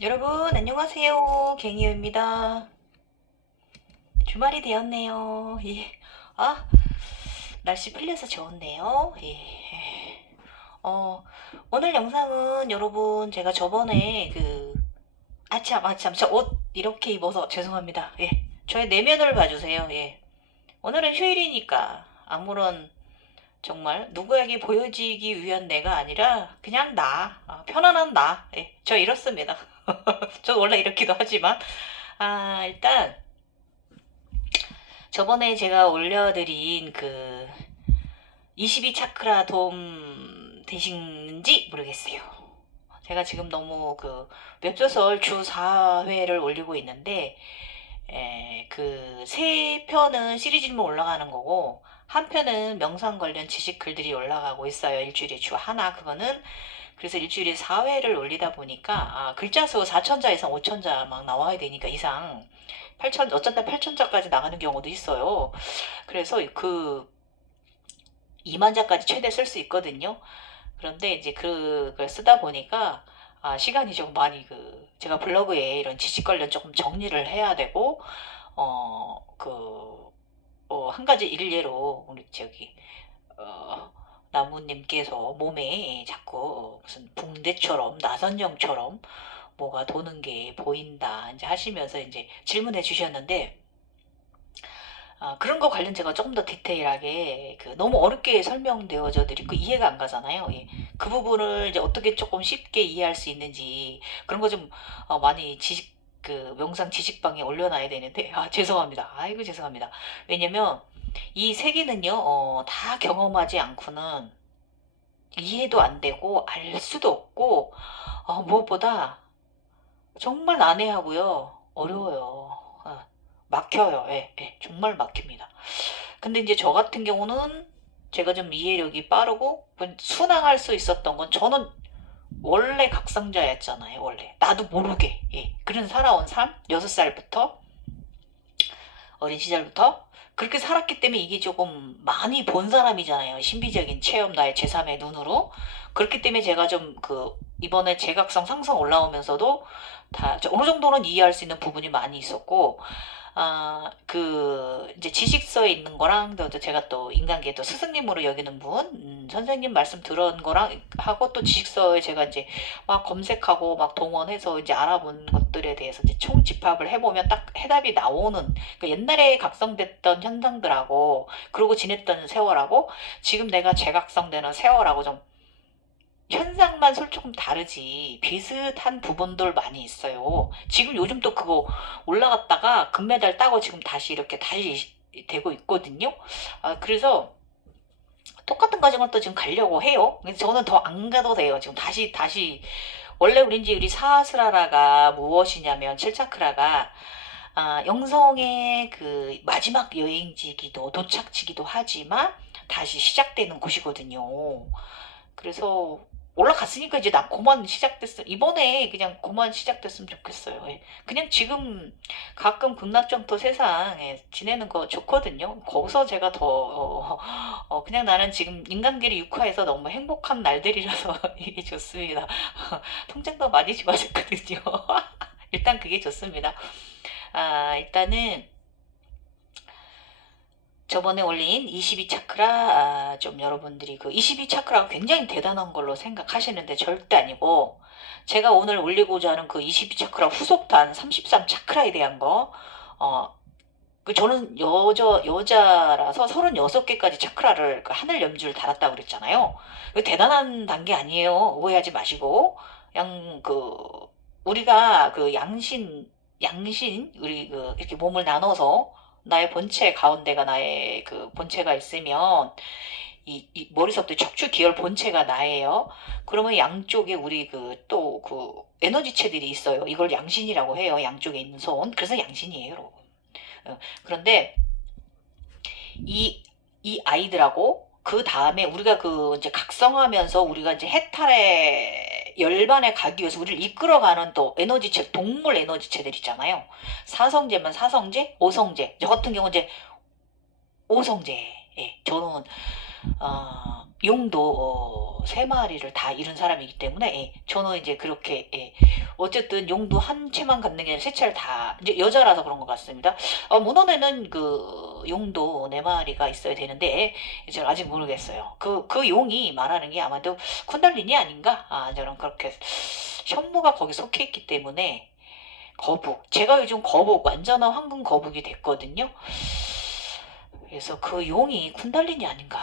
여러분, 안녕하세요. 갱이유입니다. 주말이 되었네요. 예. 아, 날씨 풀려서 좋은데요. 예. 어, 오늘 영상은 여러분, 제가 저번에 아참, 저 옷 이렇게 입어서 죄송합니다. 예. 저의 내면을 봐주세요. 예. 오늘은 휴일이니까 아무런 정말 누구에게 보여지기 위한 내가 아니라 그냥 편안한 나. 예. 저 이렇습니다. 저 원래 이렇기도 하지만, 일단, 저번에 제가 올려드린 22 차크라 도움 되시는지 모르겠어요. 제가 지금 너무 웹소설 주 4회를 올리고 있는데, 세 편은 시리즈로 올라가는 거고, 한 편은 명상 관련 지식 글들이 올라가고 있어요. 일주일에 주 하나. 그래서 일주일에 4회를 올리다 보니까, 글자 수 4천자 이상 5천자 막 나와야 되니까 이상, 8천, 어쩐다 8천자까지 나가는 경우도 있어요. 그래서 2만 자까지 최대 쓸 수 있거든요. 그런데 이제 그걸 쓰다 보니까 시간이 좀 많이 제가 블로그에 이런 지식 관련 조금 정리를 해야 되고 한 가지 일례로 우리 어, 나무님께서 몸에 자꾸 무슨 붕대처럼 나선형처럼 뭐가 도는 게 보인다 이제 하시면서 이제 질문해 주셨는데 그런 거 관련 제가 조금 더 디테일하게 너무 어렵게 설명되어져 드리고 이해가 안 가잖아요. 예. 그 부분을 이제 어떻게 조금 쉽게 이해할 수 있는지 그런 거 좀 많이 명상 지식방에 올려놔야 되는데 죄송합니다. 아이고 죄송합니다. 왜냐면 이 세계는요 다 경험하지 않고는 이해도 안 되고 알 수도 없고 무엇보다 정말 난해하고요. 어려워요. 막혀요. 예, 예, 정말 막힙니다. 근데 이제 저 같은 경우는 제가 좀 이해력이 빠르고 순항할 수 있었던 건 저는 원래 각성자였잖아요. 원래 나도 모르게 그런 살아온 삶 6살부터 어린 시절부터 그렇게 살았기 때문에 이게 조금 많이 본 사람이잖아요. 신비적인 체험 나의 제3의 눈으로. 그렇기 때문에 제가 좀 이번에 제각성 상승 올라오면서도 어느 정도는 이해할 수 있는 부분이 많이 있었고, 이제 지식서에 있는 거랑, 또 제가 또 인간계 또 스승님으로 여기는 분, 선생님 말씀 들은 거랑 하고 또 지식서에 제가 이제 막 검색하고 막 동원해서 이제 알아본 것들에 대해서 이제 총집합을 해보면 딱 해답이 나오는, 그러니까 옛날에 각성됐던 현상들하고, 그러고 지냈던 세월하고, 지금 내가 재각성되는 세월하고 좀 현상만 조금 다르지 비슷한 부분들 많이 있어요. 지금 요즘 또 그거 올라갔다가 금메달 따고 지금 다시 되고 있거든요. 그래서 똑같은 과정을 또 지금 가려고 해요. 근데 저는 더 안 가도 돼요. 지금 다시 원래 우리 사스라라가 무엇이냐면 칠차크라가 영성의 마지막 여행지기도 도착지기도 하지만 다시 시작되는 곳이거든요. 그래서 올라갔으니까 이제 나 그만 시작됐어. 이번에 그냥 그만 시작됐으면 좋겠어요. 예. 그냥 지금 가끔 극락정토 세상에 지내는 거 좋거든요. 거기서 제가 그냥 나는 지금 인간계를 육화해서 너무 행복한 날들이라서 이게 좋습니다. 통장도 많이 좋아졌거든요. 일단 그게 좋습니다. 일단은 저번에 올린 22 차크라 좀 여러분들이 22 차크라가 굉장히 대단한 걸로 생각하시는데 절대 아니고 제가 오늘 올리고자 하는 22 차크라 후속단 33 차크라에 대한 거 저는 여자라서 36개까지 차크라를 하늘 염주를 달았다고 그랬잖아요. 그 대단한 단계 아니에요. 오해하지 마시고 그냥 우리가 양신 우리 이렇게 몸을 나눠서 나의 본체 가운데가 나의 본체가 있으면 이 머리서부터 척추 기혈 본체가 나예요. 그러면 양쪽에 우리 에너지체들이 있어요. 이걸 양신이라고 해요. 양쪽에 있는 손. 그래서 양신이에요, 여러분. 그런데 이, 이 아이들하고 그 다음에 우리가 이제 각성하면서 우리가 이제 해탈의 열반에 가기 위해서 우리를 이끌어가는 또 에너지체, 동물 에너지체들 있잖아요. 사성제면 사성제, 오성제. 저 같은 경우 이제 오성제. 예, 저는 용도 3마리를 다 잃은 사람이기 때문에 저는 이제 그렇게 어쨌든 용도 한 채만 갖는 게 아니라 세 채를 다 이제 여자라서 그런 것 같습니다. 문어에는 그 용도 네 마리가 있어야 되는데 제가 아직 모르겠어요. 그 용이 말하는 게 아마도 쿤달리니 아닌가? 저는 그렇게 현무가 거기 속해 있기 때문에 거북. 제가 요즘 거북 완전한 황금 거북이 됐거든요. 그래서 그 용이 쿤달리니 아닌가.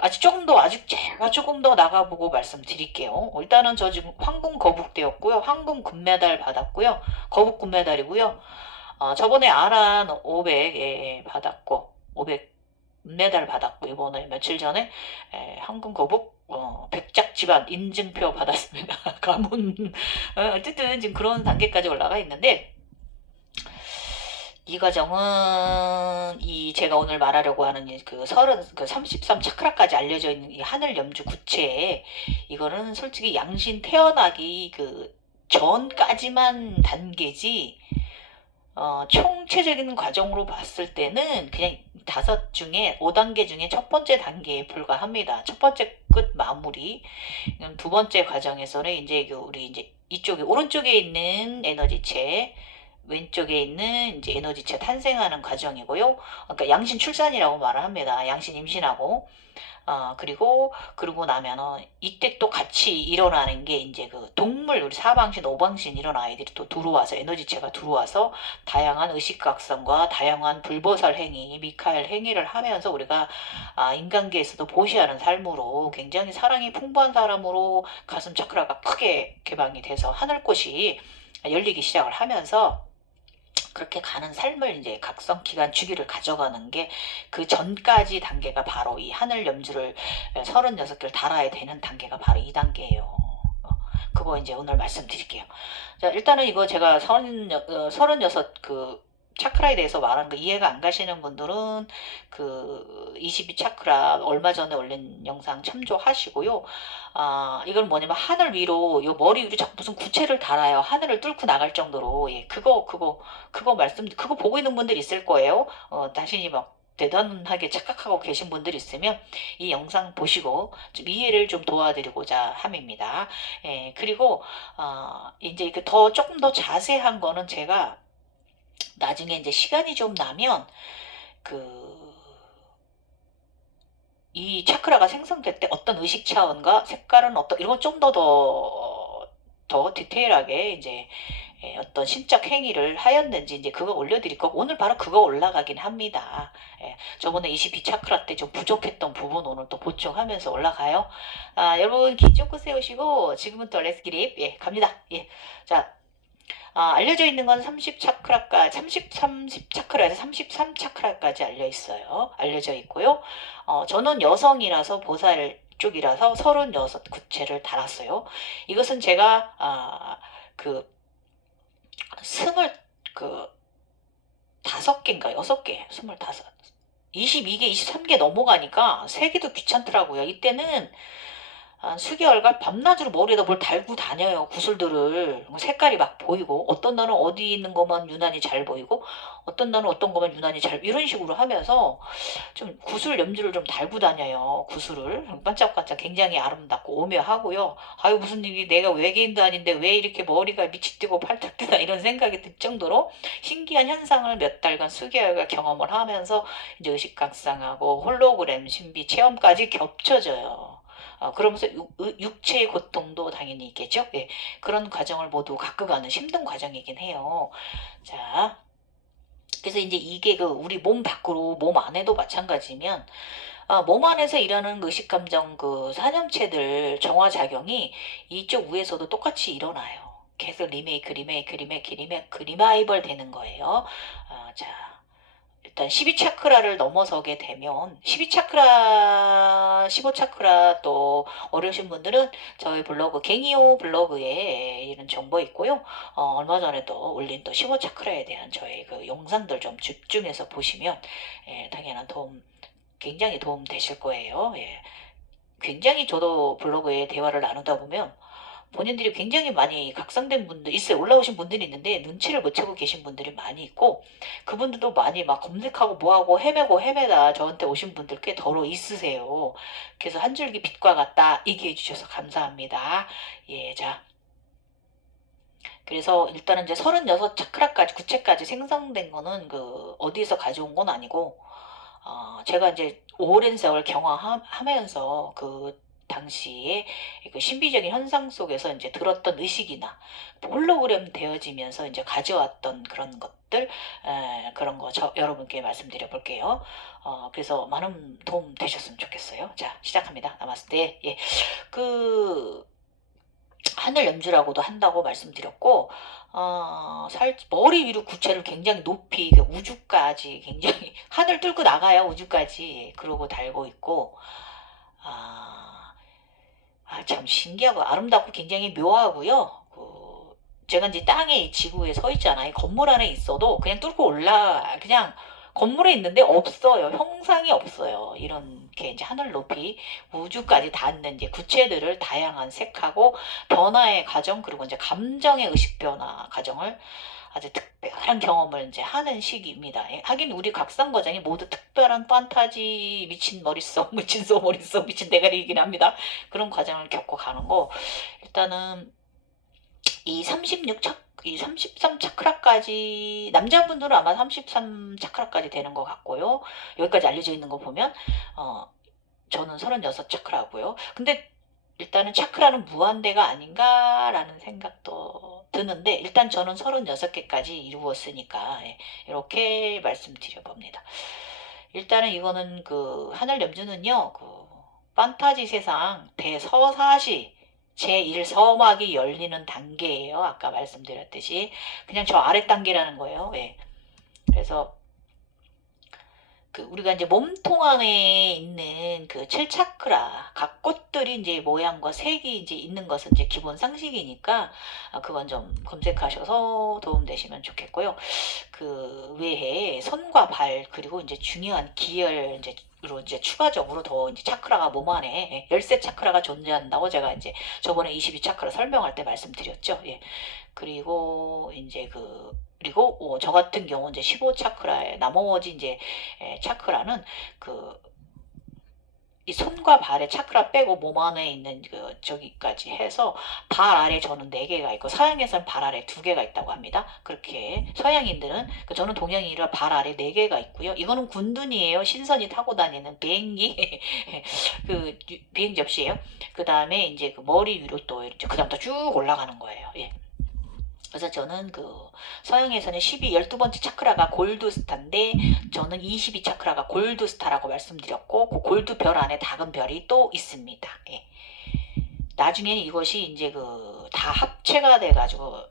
아직 제가 조금 더 나가보고 말씀드릴게요. 일단은 저 지금 황금 거북대였고요. 황금 금메달 받았고요. 거북 금메달이고요. 저번에 아란 500에 받았고, 500 금메달 받았고, 이번에 며칠 전에 황금 거북 백작 집안 인증표 받았습니다. 가문. 어쨌든 지금 그런 단계까지 올라가 있는데, 이 과정은 이 제가 오늘 말하려고 하는 그 33 차크라까지 알려져 있는 이 하늘 염주 구체, 이거는 솔직히 양신 태어나기 그 전까지만 단계지, 총체적인 과정으로 봤을 때는 그냥 5단계 중에 첫 번째 단계에 불과합니다. 첫 번째 끝 마무리. 두 번째 과정에서는 이제 우리 이제 이쪽에 오른쪽에 있는 에너지체, 왼쪽에 있는 이제 에너지체 탄생하는 과정이고요. 그러니까 양신 출산이라고 말을 합니다. 양신 임신하고. 그리고 그러고 나면은 이때 또 같이 일어나는 게 이제 그 동물, 우리 사방신, 오방신 이런 아이들이 또 들어와서, 에너지체가 들어와서 다양한 의식각성과 다양한 불보살 행위, 미카엘 행위를 하면서 우리가 인간계에서도 보시하는 삶으로 굉장히 사랑이 풍부한 사람으로 가슴 차크라가 크게 개방이 돼서 하늘꽃이 열리기 시작을 하면서 그렇게 가는 삶을 이제 각성 기간 주기를 가져가는 게 그 전까지 단계가 바로 이 하늘 염주를 36개를 달아야 되는 단계가 바로 이 단계예요. 그거 이제 오늘 말씀드릴게요. 자, 일단은 이거 제가 36 그 차크라에 대해서 말하는 거 이해가 안 가시는 분들은 그 22 차크라 얼마 전에 올린 영상 참조하시고요. 이건 뭐냐면 하늘 위로 요 머리 위로 자꾸 무슨 구체를 달아요. 하늘을 뚫고 나갈 정도로. 예, 그거 보고 있는 분들 있을 거예요. 자신이 막 대단하게 착각하고 계신 분들이 있으면 이 영상 보시고 좀 이해를 좀 도와드리고자 함입니다. 예, 그리고 이제 조금 더 자세한 거는 제가 나중에 이제 시간이 좀 나면 이 차크라가 생성될 때 어떤 의식 차원과 색깔은 어떤 이런 건 좀 더 디테일하게 이제 어떤 신적 행위를 하였는지 이제 그거 올려드릴 거고, 오늘 바로 그거 올라가긴 합니다. 저번에 22 차크라 때 좀 부족했던 부분 오늘 또 보충하면서 올라가요. 여러분 기 쫑긋 세우시고 지금부터 렛츠기립 갑니다. 자, 알려져 있는 건 30 차크라에서 33 차크라까지 알려져 있고요. 저는 여성이라서 보살 쪽이라서 36 구체를 달았어요. 이것은 제가 다섯 개인가 6개, 25, 22개, 23개 넘어가니까 세기도 귀찮더라고요. 이때는 수개월간 밤낮으로 머리에다 뭘 달고 다녀요. 구슬들을. 색깔이 막 보이고, 어떤 날은 어디 있는 것만 유난히 잘 보이고, 어떤 날은 어떤 것만 유난히 이런 식으로 하면서 좀 구슬 염주를 좀 달고 다녀요. 구슬을 반짝반짝 굉장히 아름답고 오묘하고요. 아유, 무슨 일이, 내가 외계인도 아닌데 왜 이렇게 머리가 밑이 뜨고 팔짝 뜨나 이런 생각이 들 정도로 신기한 현상을 몇 달간 수개월간 경험을 하면서 이제 의식각상하고 홀로그램 신비 체험까지 겹쳐져요. 그러면서 육체의 고통도 당연히 있겠죠. 그런 과정을 모두 겪어가는 힘든 과정이긴 해요. 자, 그래서 이제 이게 우리 몸 밖으로, 몸 안에도 마찬가지면 몸 안에서 일하는 의식감정 사념체들 정화작용이 이쪽 위에서도 똑같이 일어나요. 계속 리마이벌 되는 거예요. 자, 일단 12차크라를 넘어서게 되면 12차크라, 15차크라 또 어려우신 분들은 저희 블로그 갱이오 블로그에 이런 정보 있고요. 얼마 전에 또 올린 또 15차크라에 대한 저희 영상들 좀 집중해서 보시면 당연한 굉장히 도움 되실 거예요. 굉장히 저도 블로그에 대화를 나누다 보면 본인들이 굉장히 많이 각성된 분들 있어요. 올라오신 분들이 있는데 눈치를 못 채고 계신 분들이 많이 있고, 그분들도 많이 막 검색하고 뭐하고 헤매다 저한테 오신 분들 꽤 더러 있으세요. 그래서 한 줄기 빛과 같다 얘기해 주셔서 감사합니다. 자, 그래서 일단은 이제 36 차크라까지 구체까지 생성된 거는 어디에서 가져온 건 아니고 제가 이제 오랜 세월 경험하면서 그 당시에 그 신비적인 현상 속에서 이제 들었던 의식이나 홀로그램 되어지면서 이제 가져왔던 그런 것들, 그런 거 여러분께 말씀드려 볼게요. 그래서 많은 도움 되셨으면 좋겠어요. 자, 시작합니다. 나마스테. 예. 그 하늘 연주라고도 한다고 말씀드렸고, 머리 위로 구체를 굉장히 높이 우주까지 굉장히 하늘 뚫고 나가요. 우주까지. 그러고 달고 있고, 아, 참 신기하고 아름답고 굉장히 묘하고요. 제가 이제 땅에 지구에 서 있잖아요. 건물 안에 있어도 그냥 뚫고 그냥 건물에 있는데 없어요. 형상이 없어요. 이렇게 이제 하늘 높이 우주까지 닿는 이제 구체들을 다양한 색하고 변화의 과정, 그리고 이제 감정의 의식 변화 과정을 아주 특별한 경험을 이제 하는 시기입니다. 하긴 우리 각성 과정이 모두 특별한 판타지 미친 머릿속, 미친 소 머릿속, 미친 대가리이긴 합니다. 그런 과정을 겪고 가는 거. 일단은 이 33 차크라까지, 남자분들은 아마 33 차크라까지 되는 것 같고요. 여기까지 알려져 있는 거 보면, 저는 36 차크라고요. 근데 일단은 차크라는 무한대가 아닌가라는 생각도 드는데, 일단 저는 36개까지 이루었으니까, 이렇게 말씀드려 봅니다. 일단은 이거는 하늘 염주는요, 판타지 세상 대서사시 제1서막이 열리는 단계예요. 아까 말씀드렸듯이. 그냥 저 아래 단계라는 거예요. 예. 그래서 우리가 이제 몸통 안에 있는 7차크라, 각 꽃들이 이제 모양과 색이 이제 있는 것은 이제 기본 상식이니까, 그건 좀 검색하셔서 도움되시면 좋겠고요. 그 외에 손과 발, 그리고 이제 중요한 기혈, 이제 추가적으로 더 이제 차크라가 몸 안에 13 차크라가 존재한다고 제가 이제 저번에 22 차크라 설명할 때 말씀드렸죠. 예. 그리고 이제 그리고 저 같은 경우 이제 15 차크라에 나머지 이제 차크라는 이 손과 발의 차크라 빼고 몸 안에 있는 저기까지 해서 발 아래 저는 4개가 있고, 서양에서는 발 아래 2개가 있다고 합니다. 그렇게 서양인들은, 저는 동양인이라 발 아래 4개가 있고요. 이거는 군둔이에요. 신선이 타고 다니는 비행기 비행 접시예요. 그 다음에 이제 머리 위로 또 이렇게 그다음부터 쭉 올라가는 거예요. 예. 그래서 저는 서양에서는 12번째 차크라가 골드스타인데, 저는 22 차크라가 골드스타라고 말씀드렸고, 그 골드 별 안에 작은 별이 또 있습니다. 예. 나중에는 이것이 이제 다 합체가 돼가지고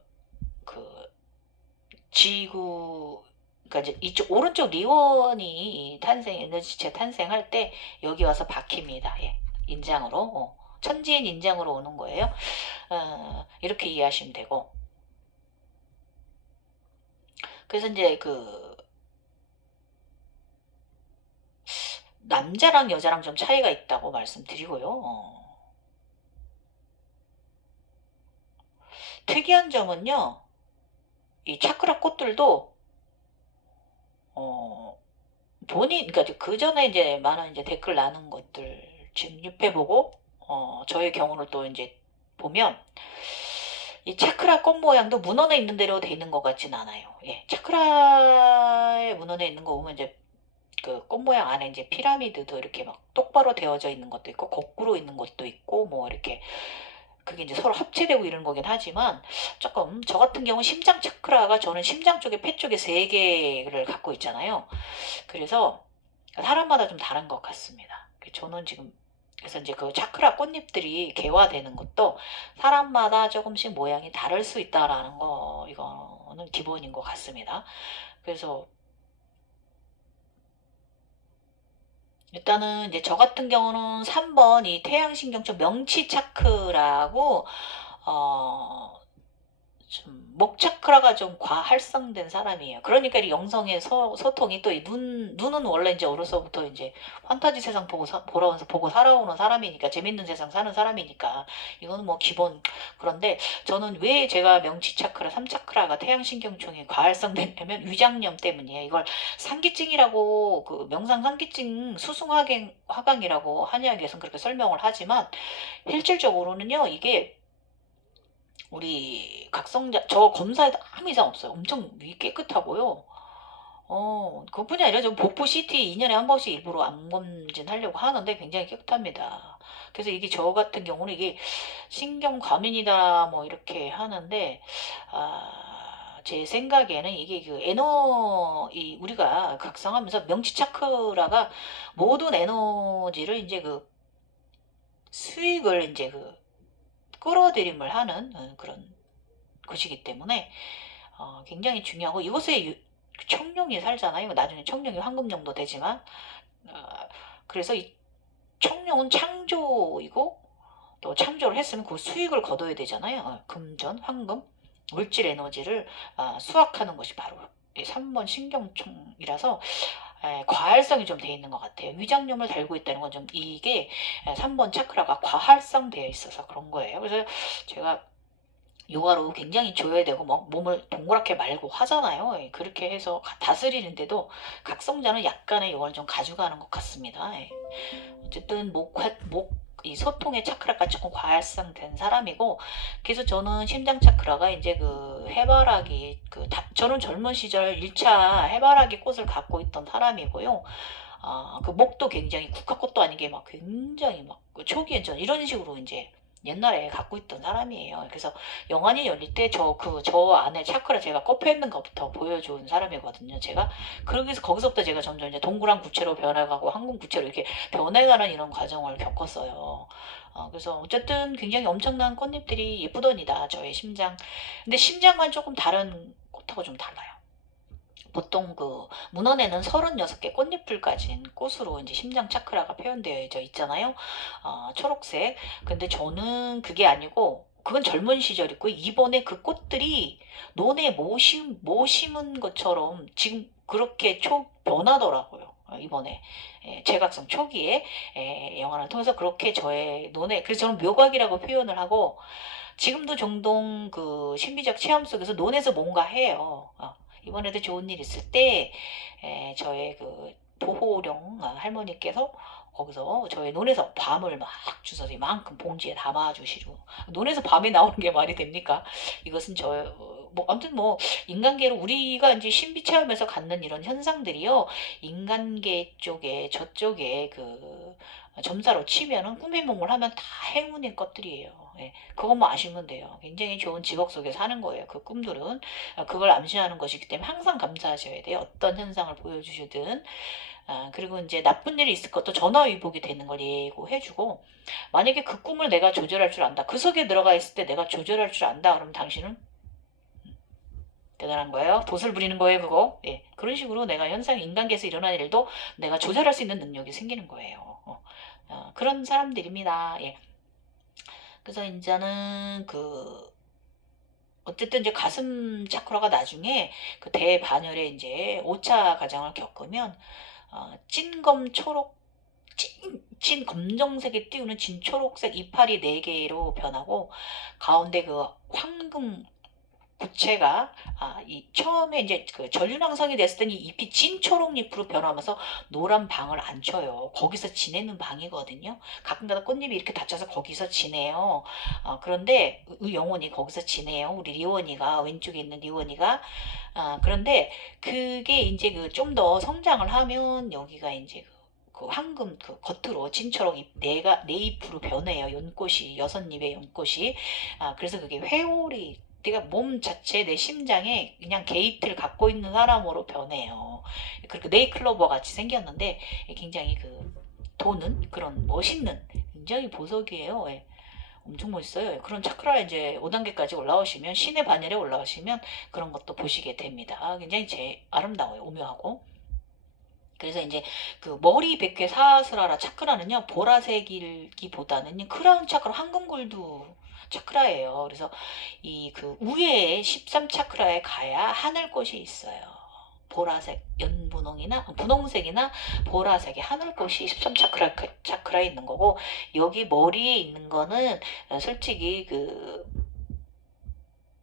지구, 그러니까 이제 이쪽 오른쪽 리원이 에너지체 탄생할 때 여기 와서 박힙니다. 예. 인장으로, 천지인 인장으로 오는 거예요. 이렇게 이해하시면 되고. 그래서 이제 남자랑 여자랑 좀 차이가 있다고 말씀드리고요. 특이한 점은요, 이 차크라 꽃들도 그러니까 그 전에 이제 많은 이제 댓글 나눈 것들 진입해보고, 저의 경우를 또 이제 보면, 이 차크라 꽃 모양도 문헌에 있는 대로 돼 있는 것 같진 않아요. 예, 차크라에 문헌에 있는 거 보면 이제 꽃 모양 안에 이제 피라미드도 이렇게 막 똑바로 되어져 있는 것도 있고, 거꾸로 있는 것도 있고, 뭐 이렇게 그게 이제 서로 합체되고 이런 거긴 하지만, 조금 저 같은 경우 심장 차크라가, 저는 심장 쪽에 폐 쪽에 3개를 갖고 있잖아요. 그래서 사람마다 좀 다른 것 같습니다. 저는 지금 그래서 이제 차크라 꽃잎들이 개화되는 것도 사람마다 조금씩 모양이 다를 수 있다라는 거, 이거는 기본인 것 같습니다. 그래서 일단은 이제 저 같은 경우는 3번 이 태양신경쪽 명치 차크라고, 좀 목차크라가 좀 과활성된 사람이에요. 그러니까 이 영성의 소통이, 또 눈은 원래 이제 어려서부터 이제 판타지 세상 보고 살아오는 사람이니까, 재밌는 세상 사는 사람이니까 이거는 뭐 기본. 그런데 저는 왜 제가 명치 차크라 3차크라가 태양신경총이 과활성됐냐면 위장염 때문이에요. 이걸 상기증이라고, 명상 상기증 수승화강이라고 한의학에서는 그렇게 설명을 하지만, 실질적으로는요, 이게 우리 각성자 저 검사에도 아무 이상 없어요. 엄청 위 깨끗하고요. 그뿐이 아니라 좀 복부 CT 2년에 한 번씩 일부러 암 검진하려고 하는데 굉장히 깨끗합니다. 그래서 이게 저 같은 경우는 이게 신경 과민이다 뭐 이렇게 하는데 제 생각에는 이게 그 이 우리가 각성하면서 명치 차크라가 모든 에너지를 이제 그 수익을 이제 그 끌어들임을 하는 그런 것이기 때문에 굉장히 중요하고 이곳에 청룡이 살잖아요. 나중에 청룡이 황금령도 되지만 어, 그래서 이 청룡은 창조이고 또 창조를 했으면 그 수익을 거둬야 되잖아요. 금전, 황금, 물질 에너지를 수확하는 것이 바로 이 3번 신경총이라서 과활성이 좀 돼 있는 것 같아요. 위장염을 달고 있다는 건 좀 이게 3번 차크라가 과활성되어 있어서 그런 거예요. 그래서 제가 요가로 굉장히 조여야 되고 뭐 몸을 동그랗게 말고 하잖아요. 그렇게 해서 다스리는데도 각성자는 약간의 요걸 좀 가져가는 것 같습니다. 어쨌든 이 소통의 차크라가 조금 과활성된 사람이고, 그래서 저는 심장 차크라가 이제 그 해바라기 저는 젊은 시절 1차 해바라기 꽃을 갖고 있던 사람이고요. 그 목도 굉장히 국화꽃도 아니게 막 굉장히 막 초기엔 전 이런 식으로 이제 옛날에 갖고 있던 사람이에요. 그래서 영안이 열릴 때 저 안에 차크라 제가 꼽혀있는 것부터 보여준 사람이거든요. 제가 그러기서 거기서부터 제가 점점 이제 동그란 구체로 변해가고 항공 구체로 이렇게 변해가는 이런 과정을 겪었어요. 그래서 어쨌든 굉장히 엄청난 꽃잎들이 예쁘더니다. 저의 심장. 근데 심장만 조금 다른 꽃하고 좀 달라요. 보통 그 문헌에는 36개 꽃잎을 가진 꽃으로 이제 심장 차크라가 표현되어 있잖아요. 초록색. 근데 저는 그게 아니고 그건 젊은 시절이고 이번에 그 꽃들이 논에 모심은 것처럼 지금 그렇게 변하더라고요. 이번에 제각성 초기에 영화를 통해서 그렇게 저의 논에 그래서 저는 묘각이라고 표현을 하고 지금도 종종 그 신비적 체험 속에서 논에서 뭔가 해요. 이번에도 좋은 일 있을 때 저의 그 보호령 할머니께서 거기서 저의 논에서 밤을 막 주셔서 이만큼 봉지에 담아주시고 논에서 밤이 나오는 게 말이 됩니까? 이것은 뭐 아무튼 뭐 인간계로 우리가 이제 신비 체험에서 갖는 이런 현상들이요 인간계 쪽에 저쪽에 그 점사로 치면은 꿈의夢을 하면 다 행운의 것들이에요. 그것만 아시면 돼요. 굉장히 좋은 직업 속에 사는 거예요. 그 꿈들은 그걸 암시하는 것이기 때문에 항상 감사하셔야 돼요. 어떤 현상을 보여주시든. 그리고 이제 나쁜 일이 있을 것도 전화위복이 되는 걸 예고해주고 만약에 그 꿈을 내가 조절할 줄 안다. 그 속에 들어가 있을 때 내가 조절할 줄 안다. 그럼 당신은 대단한 거예요. 돛을 부리는 거예요, 그거. 그런 식으로 내가 현상 인간계에서 일어나는 일도 내가 조절할 수 있는 능력이 생기는 거예요. 그런 사람들입니다. 그래서 이제는 어쨌든 이제 가슴 차크라가 나중에 그 대반열에 이제 5차 과정을 겪으면 찐검 초록 찐 검정색이 띄우는 진 초록색 이파리 4개로 변하고 가운데 그 황금 부채가 이 처음에 이제 그 전륜황성이 됐을 때는 잎이 진초록잎으로 변하면서 노란 방을 안 쳐요. 거기서 지내는 방이거든요. 가끔가다 꽃잎이 이렇게 닫혀서 거기서 지내요. 그런데 영혼이 거기서 지내요. 우리 리원이가 왼쪽에 있는 리원이가 그런데 그게 이제 그 좀 더 성장을 하면 여기가 이제 그 황금 그 겉으로 진초록 네 잎으로 변해요. 연꽃이 6잎의 연꽃이 그래서 그게 회오리 내가 몸 자체 내 심장에 그냥 게이트를 갖고 있는 사람으로 변해요. 그렇게 네이클로버 같이 생겼는데 굉장히 그 도는 그런 멋있는 굉장히 보석이에요. 엄청 멋있어요. 그런 차크라 이제 5단계까지 올라오시면 신의 반열에 올라오시면 그런 것도 보시게 됩니다. 굉장히 아름다워요. 오묘하고. 그래서 이제 그 머리 백회 사스라라 차크라는요 보라색이기보다는 크라운 차크라 황금골두 차크라예요. 그래서 이 그 위에 13 차크라에 가야 하늘꽃이 있어요. 보라색 연분홍이나 분홍색이나 보라색의 하늘꽃이 13 차크라에 있는 거고 여기 머리에 있는 거는 솔직히 그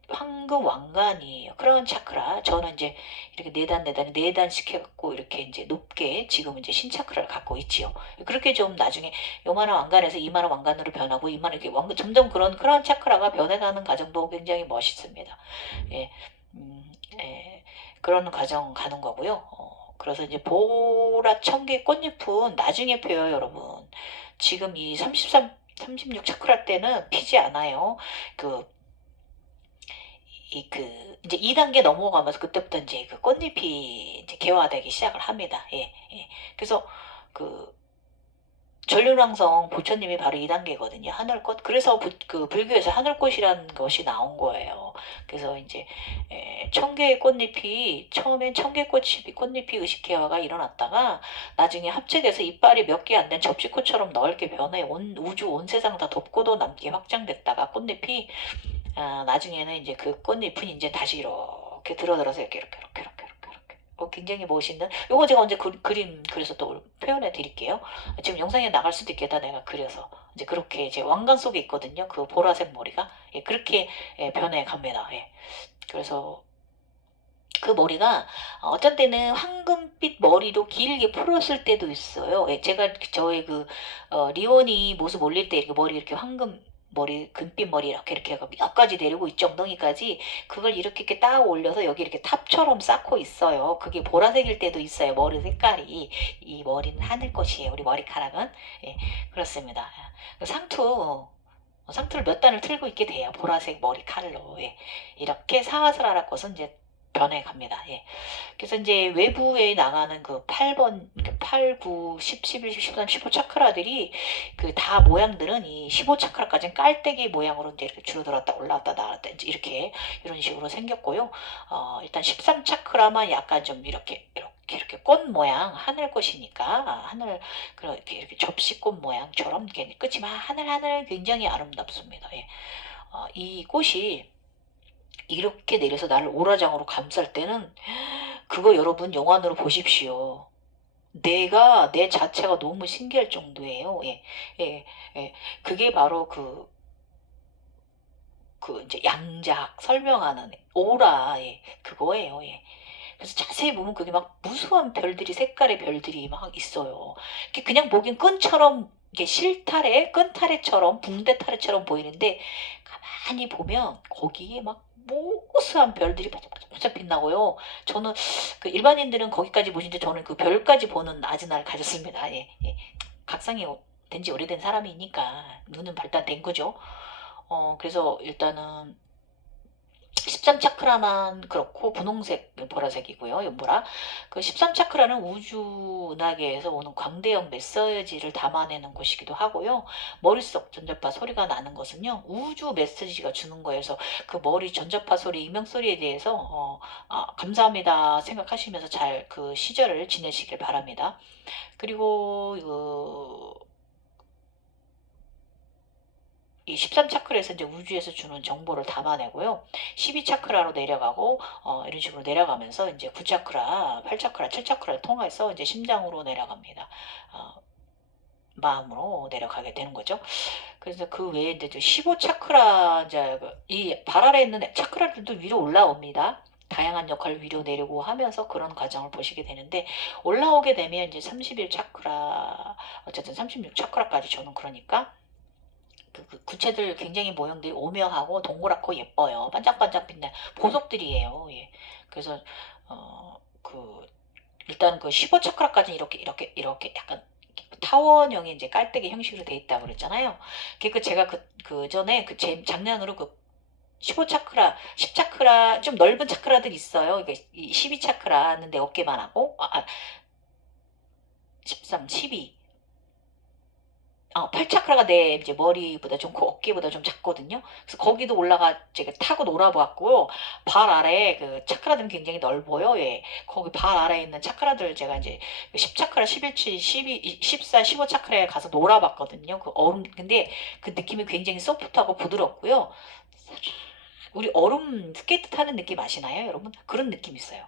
황금 왕관이에요. 크라운 차크라. 저는 이제 이렇게 네 단씩 해갖고 이렇게 이제 높게 지금 이제 신차크라를 갖고 있지요. 그렇게 좀 나중에 요만한 왕관에서 이만한 왕관으로 변하고 이만한 이렇게 왕관, 점점 그런 크라운 차크라가 변해가는 과정도 굉장히 멋있습니다. 예, 예, 그런 과정 가는 거고요. 그래서 이제 보라 청개 꽃잎은 나중에 펴요, 여러분. 지금 이 36 차크라 때는 피지 않아요. 그 이제 2단계 넘어가면서 그때부터 이제 그 꽃잎이 이제 개화되기 시작을 합니다. 예, 예. 그래서 그 전륜왕성 부처님이 바로 2단계거든요. 하늘꽃. 그래서 그 불교에서 하늘꽃이라는 것이 나온 거예요. 그래서 이제 청개의 꽃잎이 처음엔 꽃잎이 의식개화가 일어났다가 나중에 합체돼서 이빨이 몇 개 안 된 접시꽃처럼 넓게 변해 온 세상 다 덮고도 남게 확장됐다가 꽃잎이 나중에는 이제 그 꽃잎은 이제 다시 이렇게 들어들어서 이렇게. 굉장히 멋있는, 요거 제가 언제 그림 그려서 또 표현해 드릴게요. 지금 영상에 나갈 수도 있겠다, 내가 그려서. 이제 그렇게 이제 왕관 속에 있거든요. 그 보라색 머리가. 예, 그렇게 변해 갑니다. 예. 그래서 그 머리가 어떤 때는 황금빛 머리로 길게 풀었을 때도 있어요. 예, 제가 저의 리원이 모습 올릴 때 이렇게 머리 이렇게 황금 머리, 금빛 머리 이렇게 해서 몇까지 내리고 있죠. 엉덩이까지. 그걸 이렇게 딱 올려서 여기 이렇게 탑처럼 쌓고 있어요. 그게 보라색일 때도 있어요. 머리 색깔이. 이 머리는 하늘꽃이에요. 우리 머리카락은. 예, 그렇습니다. 상투를 몇 단을 틀고 있게 돼요. 보라색 머리칼로. 예. 이렇게 사하스라라 것은 이제 변해갑니다. 예. 그래서 이제 외부에 나가는 그 8번, 8, 9, 10, 11, 13, 15 차크라들이 그 다 모양들은 이 15 차크라까지는 깔때기 모양으로 이제 이렇게 줄어들었다 올라왔다 나왔다 이제 이렇게 이런 식으로 생겼고요. 일단 13 차크라만 약간 좀 이렇게 꽃 모양 하늘꽃이니까 하늘 이렇게 접시꽃 모양처럼 이렇게 끝이만 하늘 굉장히 아름답습니다. 예. 이 꽃이 이렇게 내려서 나를 오라장으로 감쌀 때는 그거 여러분 영화으로 보십시오. 내 자체가 너무 신기할 정도예요. 예, 예, 예. 그게 바로 이제 양작 설명하는 오라, 예, 그거예요. 예. 그래서 자세히 보면 그게 막 무수한 별들이, 색깔의 별들이 막 있어요. 그냥 보기엔 이게 끈타래처럼, 붕대타래처럼 보이는데, 가만히 보면 거기에 막 무수한 별들이 반짝반짝 빛나고요. 저는 그 일반인들은 거기까지 보시는데 저는 그 별까지 보는 낮은 날 가졌습니다. 예, 예. 각성이 된 지 오래된 사람이니까 눈은 발달된 거죠. 그래서 일단은 13차크라만 그렇고 분홍색 보라색이고요. 연보라. 그 13차크라는 우주 은하계에서 오는 광대형 메시지를 담아내는 곳이기도 하고요. 머릿속 전자파 소리가 나는 것은요. 우주 메시지가 주는 거예요. 그래서 그 머리 전자파 소리, 이명 소리에 대해서 감사합니다 생각하시면서 잘 그 시절을 지내시길 바랍니다. 그리고 이 13차크라에서 이제 우주에서 주는 정보를 담아내고요. 12차크라로 내려가고 이런 식으로 내려가면서 이제 9차크라, 8차크라, 7차크라를 통해서 이제 심장으로 내려갑니다. 마음으로 내려가게 되는 거죠. 그래서 그 외에 이제 15차크라 이제 이 발 아래에 있는 차크라들도 위로 올라옵니다. 다양한 역할을 위로 내리고 하면서 그런 과정을 보시게 되는데 올라오게 되면 이제 31차크라 어쨌든 36차크라까지 저는 그러니까 구체들 굉장히 모형들이 오묘하고 동그랗고 예뻐요. 반짝반짝 빛나 보석들이에요. 예. 그래서 일단 그 15차크라까지 이렇게 약간 타원형의 이제 깔때기 형식으로 돼 있다고 그랬잖아요. 제가 그 전에 작년으로 15차크라, 10차크라 좀 넓은 차크라들 있어요. 이게 12차크라는 내 어깨만 하고 13, 12 8차크라가 내 이제 머리보다 좀 어깨보다 좀 작거든요. 그래서 거기도 제가 타고 놀아봤고요. 발 아래에 그 차크라들은 굉장히 넓어요. 예. 거기 발 아래에 있는 차크라들 제가 이제 10차크라, 11, 12, 14, 15차크라에 가서 놀아봤거든요. 근데 그 느낌이 굉장히 소프트하고 부드럽고요. 우리 얼음 스케이트 타는 느낌 아시나요, 여러분? 그런 느낌 있어요.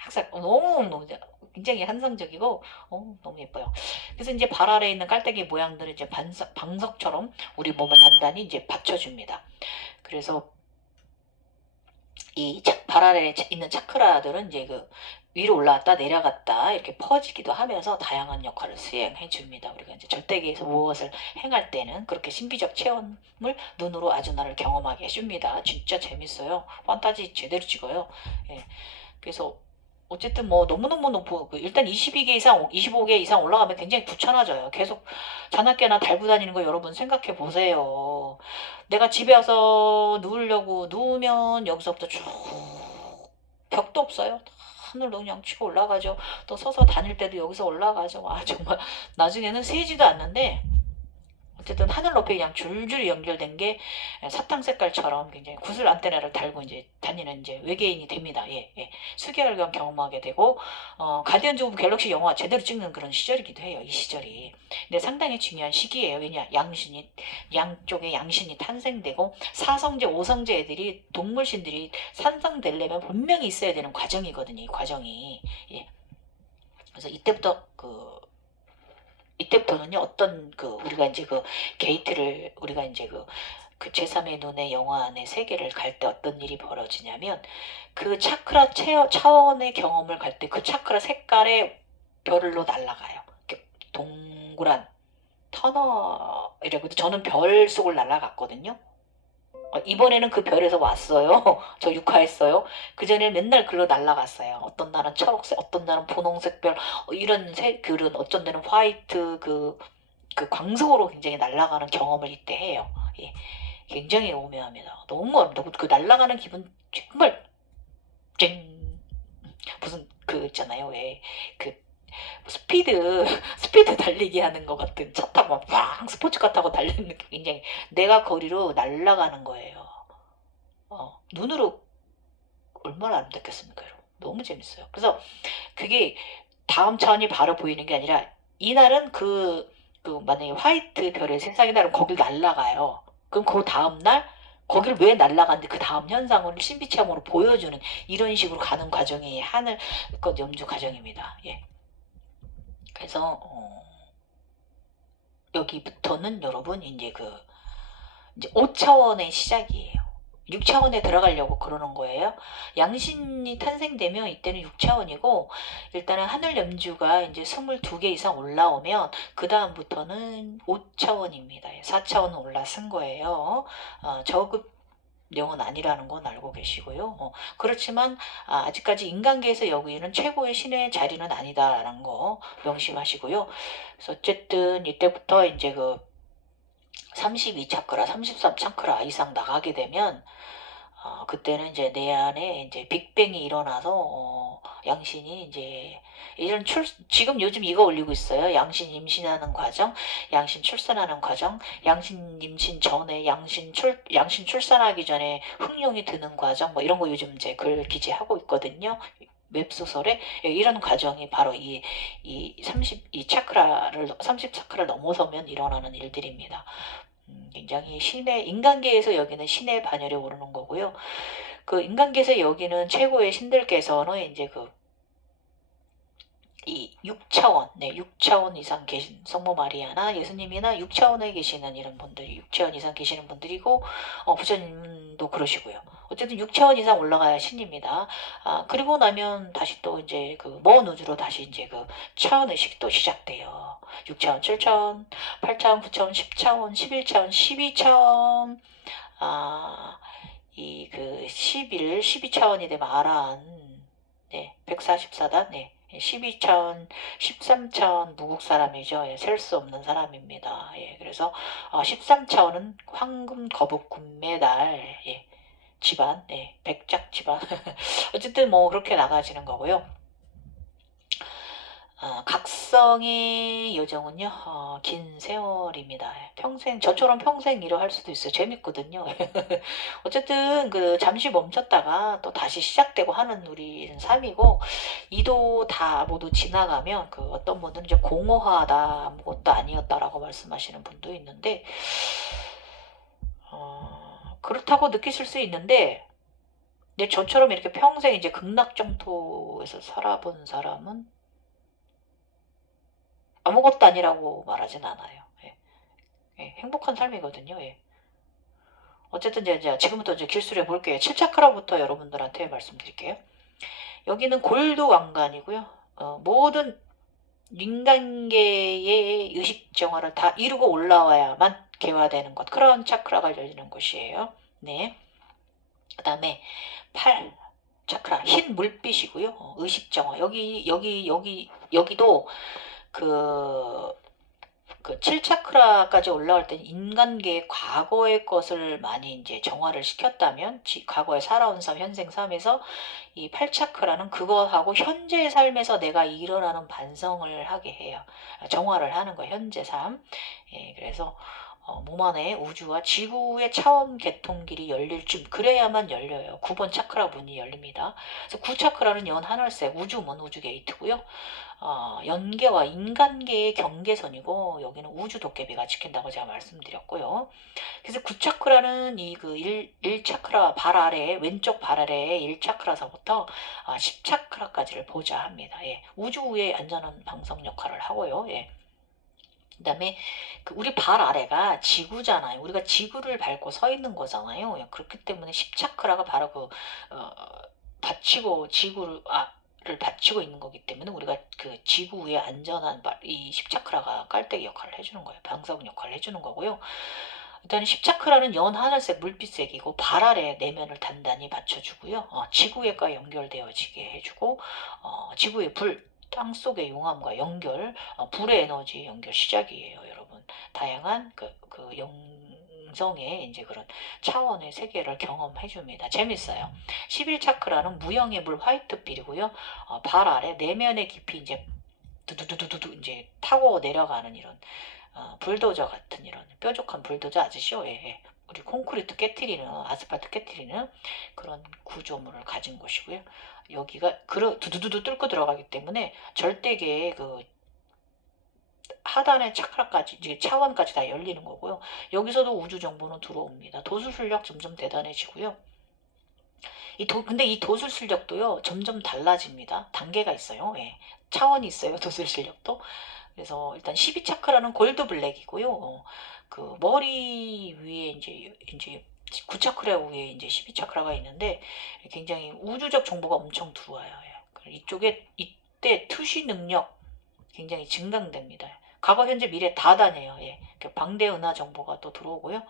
항상 너무 굉장히 환상적이고 너무 예뻐요. 그래서 이제 발 아래에 있는 깔때기 모양들은 이제 방석처럼 우리 몸을 단단히 이제 받쳐줍니다. 그래서 이 발 아래에 있는 차크라들은 이제 그 위로 올라갔다 내려갔다 이렇게 퍼지기도 하면서 다양한 역할을 수행해 줍니다. 우리가 이제 절대계에서 무엇을 행할 때는 그렇게 신비적 체험을 눈으로 아주 나를 경험하게 해줍니다. 진짜 재밌어요. 판타지 제대로 찍어요. 예. 그래서 어쨌든 뭐 너무너무 높고 일단 22개 이상 25개 이상 올라가면 굉장히 귀찮아져요. 계속 자나깨나 달고 다니는 거 여러분 생각해 보세요. 내가 집에 와서 누우려고 누우면 여기서부터 쭉 벽도 없어요. 하늘로 그냥 치고 올라가죠. 또 서서 다닐 때도 여기서 올라가죠. 아 정말 나중에는 세지도 않는데 어쨌든 하늘 높이 그냥 줄줄이 연결된 게 사탕 색깔처럼 굉장히 구슬 안테나를 달고 이제 다니는 이제 외계인이 됩니다. 예, 예. 수개월경 경험하게 되고 가디언즈 오브 갤럭시 영화 제대로 찍는 그런 시절이기도 해요. 이 시절이. 근데 상당히 중요한 시기예요. 왜냐 양쪽에 양신이 탄생되고 사성제, 오성제 애들이 동물신들이 산성되려면 분명히 있어야 되는 과정이거든요. 이 과정이. 예. 그래서 이때부터는요, 어떤, 우리가 이제 게이트를, 우리가 이제 그 제3의 눈의 영화 안의 세계를 갈 때 어떤 일이 벌어지냐면, 그 차크라 차원의 경험을 갈 때 그 차크라 색깔의 별로 날아가요. 동그란 터널이라고 저는 별 속을 날아갔거든요. 이번에는 그 별에서 왔어요. 저 육화했어요. 그 전에 맨날 글로 날아갔어요. 어떤 날은 초록색, 어떤 날은 분홍색 별, 이런 글은 어쩐 데는 화이트, 그 광석으로 굉장히 날아가는 경험을 이때 해요. 예. 굉장히 오묘합니다. 너무 아름다고 그 날아가는 기분 정말 쨍 무슨 있잖아요. 왜그 스피드 스피드 달리기 하는 것 같은 차 타고 막 스포츠카 타고 달리는 느낌 굉장히 내가 거리로 날아가는 거예요. 눈으로 얼마나 아름답겠습니까, 여러분. 너무 재밌어요. 그래서 그게 다음 차원이 바로 보이는 게 아니라 이날은 만약에 화이트 별의 세상의 날은 거길 날아가요. 그럼 그 다음날 거길 왜 날아갔는데 그 다음 현상을 신비체험으로 보여주는 이런 식으로 가는 과정이 하늘 연주 과정입니다. 예. 그래서 여기부터는 여러분 이제 이제 5차원의 시작이에요. 6차원에 들어가려고 그러는 거예요. 양신이 탄생되면 이때는 6차원이고 일단은 하늘 염주가 이제 22개 이상 올라오면 그 다음부터는 5차원입니다. 4차원은 올라선 거예요. 저급 영은 아니라는 건 알고 계시고요. 그렇지만 아직까지 인간계에서 여기는 최고의 신의 자리는 아니다라는 거 명심하시고요. 그래서 어쨌든 이때부터 이제 32차크라, 33차크라 이상 나가게 되면 그때는 이제 내 안에 이제 빅뱅이 일어나서 양신이 이제 지금 요즘 이거 올리고 있어요. 양신 임신하는 과정, 양신 출산하는 과정, 양신 임신 전에 양신 출산하기 전에 흑룡이 드는 과정 뭐 이런 거 요즘 이제 글 기재하고 있거든요. 웹소설에 이런 과정이 바로 이 30차크라를 넘어서면 일어나는 일들입니다. 굉장히 인간계에서 여기는 신의 반열에 오르는 거고요. 그 인간계에서 여기는 최고의 신들께서는 이제 이 6차원, 네, 6차원 이상 계신 성모 마리아나 예수님이나 6차원에 계시는 이런 분들이 6차원 이상 계시는 분들이고 부처님도 그러시고요. 어쨌든 6차원 이상 올라가야 신입니다. 그리고 나면 다시 또 이제 먼 우주로 다시 이제 차원 의식도 시작돼요. 6차원, 7차원, 8차원, 9차원, 10차원, 11차원, 12차원, 이 12차원이 되면 아란, 네, 144단, 네. 12차원, 13차원 무국 사람이죠. 예, 셀 수 없는 사람입니다. 예, 그래서 13차원은 황금, 거북, 금메달, 예, 집안, 예, 백작 집안. 어쨌든 뭐 그렇게 나가지는 거고요. 각성의 여정은요, 긴 세월입니다. 저처럼 평생 일을 할 수도 있어요. 재밌거든요. 어쨌든 잠시 멈췄다가 또 다시 시작되고 하는 우리는 삶이고, 이도 다 모두 지나가면 어떤 분들은 이제 공허하다, 아무것도 아니었다라고 말씀하시는 분도 있는데, 그렇다고 느끼실 수 있는데, 근데 저처럼 이렇게 평생 이제 극락정토에서 살아본 사람은 아무것도 아니라고 말하진 않아요. 예. 예, 행복한 삶이거든요. 예. 어쨌든 이제 지금부터 이제 길술해 볼게요. 7차크라부터 여러분들한테 말씀드릴게요. 여기는 골드 왕관이고요. 모든 인간계의 의식 정화를 다 이루고 올라와야만 개화되는 것. 그런 차크라가 열리는 곳이에요. 네. 그 다음에 8 차크라 흰 물빛이고요. 의식 정화. 여기도 그 7차크라까지 올라올 때는 인간계의 과거의 것을 많이 이제 정화를 시켰다면, 과거에 살아온 삶, 현생 삶에서 이 8차크라는 그거하고 현재의 삶에서 내가 일어나는 반성을 하게 해요. 정화를 하는 거, 현재 삶. 예, 그래서 몸 안에 우주와 지구의 차원 개통길이 열릴 줄, 그래야만 열려요. 9번 차크라 문이 열립니다. 그래서 9차크라는 연하늘색 우주문, 우주 게이트고요. 연계와 인간계의 경계선이고, 여기는 우주 도깨비가 지킨다고 제가 말씀드렸고요. 그래서 9차크라는 이 그 1차크라 발 아래, 왼쪽 발 아래에 1차크라서부터 10차크라까지를 보좌합니다. 예. 우주의 안전한 방석 역할을 하고요. 예. 그 다음에 우리 발 아래가 지구잖아요. 우리가 지구를 밟고 서 있는 거잖아요. 예. 그렇기 때문에 10차크라가 바로 받치고 를 받치고 있는 거기 때문에 우리가 그 지구 위에 안전한 이 10차크라가 깔때기 역할을 해주는 거예요. 방석 역할을 해주는 거고요. 일단 10차크라는 연하늘색 물빛색이고 발 아래 내면을 단단히 받쳐주고요. 지구에과 연결되어지게 해주고, 지구의 불, 땅속의 용암과 연결, 불의 에너지 연결 시작이에요, 여러분. 다양한 그 영성의 이제 그런 차원의 세계를 경험해줍니다. 재밌어요. 11차크라는 무형의 물 화이트빛이고요. 발 아래 내면의 깊이 이제 두두두두두 이제 타고 내려가는 이런 불도저 같은 이런 뾰족한 불도저 아시죠? 예, 예. 우리 콘크리트 깨트리는, 아스팔트 깨트리는 그런 구조물을 가진 곳이고요. 여기가 두두두두 뚫고 들어가기 때문에 절대계의 그 하단의 차크라까지, 이제 차원까지 다 열리는 거고요. 여기서도 우주 정보는 들어옵니다. 도수 출력 점점 대단해지고요. 근데 이 도술 실력도요, 점점 달라집니다. 단계가 있어요. 예. 차원이 있어요, 도술 실력도. 그래서 일단 12차크라는 골드 블랙이고요. 그 머리 위에 이제 9차크라 위에 이제 12차크라가 있는데 굉장히 우주적 정보가 엄청 들어와요. 예. 이때 투시 능력 굉장히 증강됩니다. 과거, 현재, 미래 다 다녀요. 예. 방대 은하 정보가 또 들어오고요.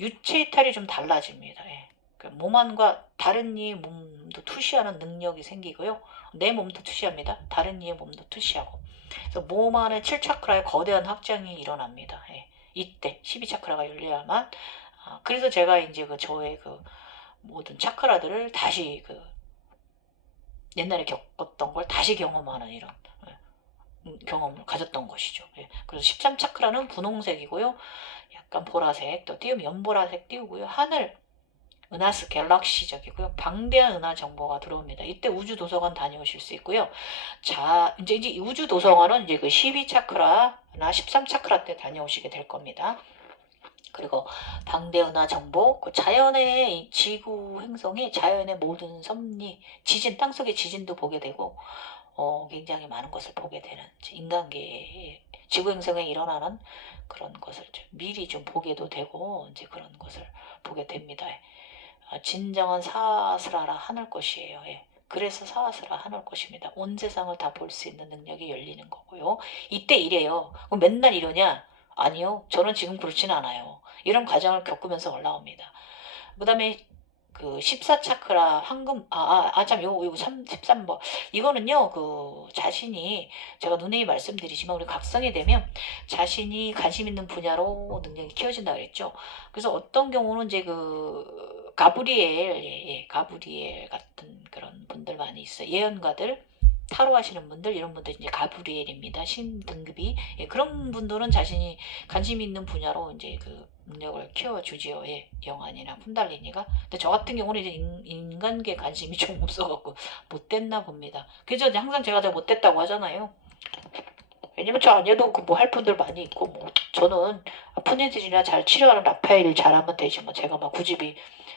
유체 이탈이 좀 달라집니다. 예. 몸 안과 다른 이의 몸도 투시하는 능력이 생기고요. 내 몸도 투시합니다. 다른 이의 몸도 투시하고. 그래서 몸 안에 7차크라의 거대한 확장이 일어납니다. 예. 이때 12차크라가 열려야만. 그래서 제가 이제 저의 모든 차크라들을 다시 옛날에 겪었던 걸 다시 경험하는 이런 경험을 가졌던 것이죠. 예. 그래서 13차크라는 분홍색이고요. 약간 보라색, 또 띄우면 연보라색 띄우고요. 하늘, 은하수 갤럭시적이고요. 방대한 은하 정보가 들어옵니다. 이때 우주 도서관 다녀오실 수 있고요. 자, 이제 우주 도서관은 이제 12차크라나 13차크라 때 다녀오시게 될 겁니다. 그리고 방대 은하 정보, 자연의 지구 행성이 자연의 모든 섭리, 지진, 땅속의 지진도 보게 되고, 굉장히 많은 것을 보게 되는, 인간계의 지구 행성에 일어나는 그런 것을 미리 좀 보게도 되고, 이제 그런 것을 보게 됩니다. 진정한 사스라라 하늘 것이에요. 예. 그래서 사스라 하늘 것입니다. 온 세상을 다 볼 수 있는 능력이 열리는 거고요. 이때 이래요. 그럼 맨날 이러냐? 아니요. 저는 지금 그렇진 않아요. 이런 과정을 겪으면서 올라옵니다. 그 다음에 14차크라 황금, 요 13번. 이거는요, 자신이, 제가 누누이 말씀드리지만, 우리 각성이 되면 자신이 관심 있는 분야로 능력이 키워진다 그랬죠. 그래서 어떤 경우는 이제 가브리엘, 예, 가브리엘 같은 그런 분들 많이 있어요. 예언가들, 타로 하시는 분들, 이런 분들 이제 가브리엘입니다. 신 등급이. 예, 그런 분들은 자신이 관심 있는 분야로 이제 능력을 키워주지요. 예, 영안이나 쿤달리니가. 근데 저 같은 경우는 이제 인간계 관심이 좀 없어갖고 못됐나 봅니다. 그래서 항상 제가 다 못됐다고 하잖아요. 왜냐면 저 아니어도 그 뭐 할 분들 많이 있고, 뭐 저는 아픈 애들이나 잘 치료하는 라파엘을 잘하면 되지, 뭐 제가 막 굳이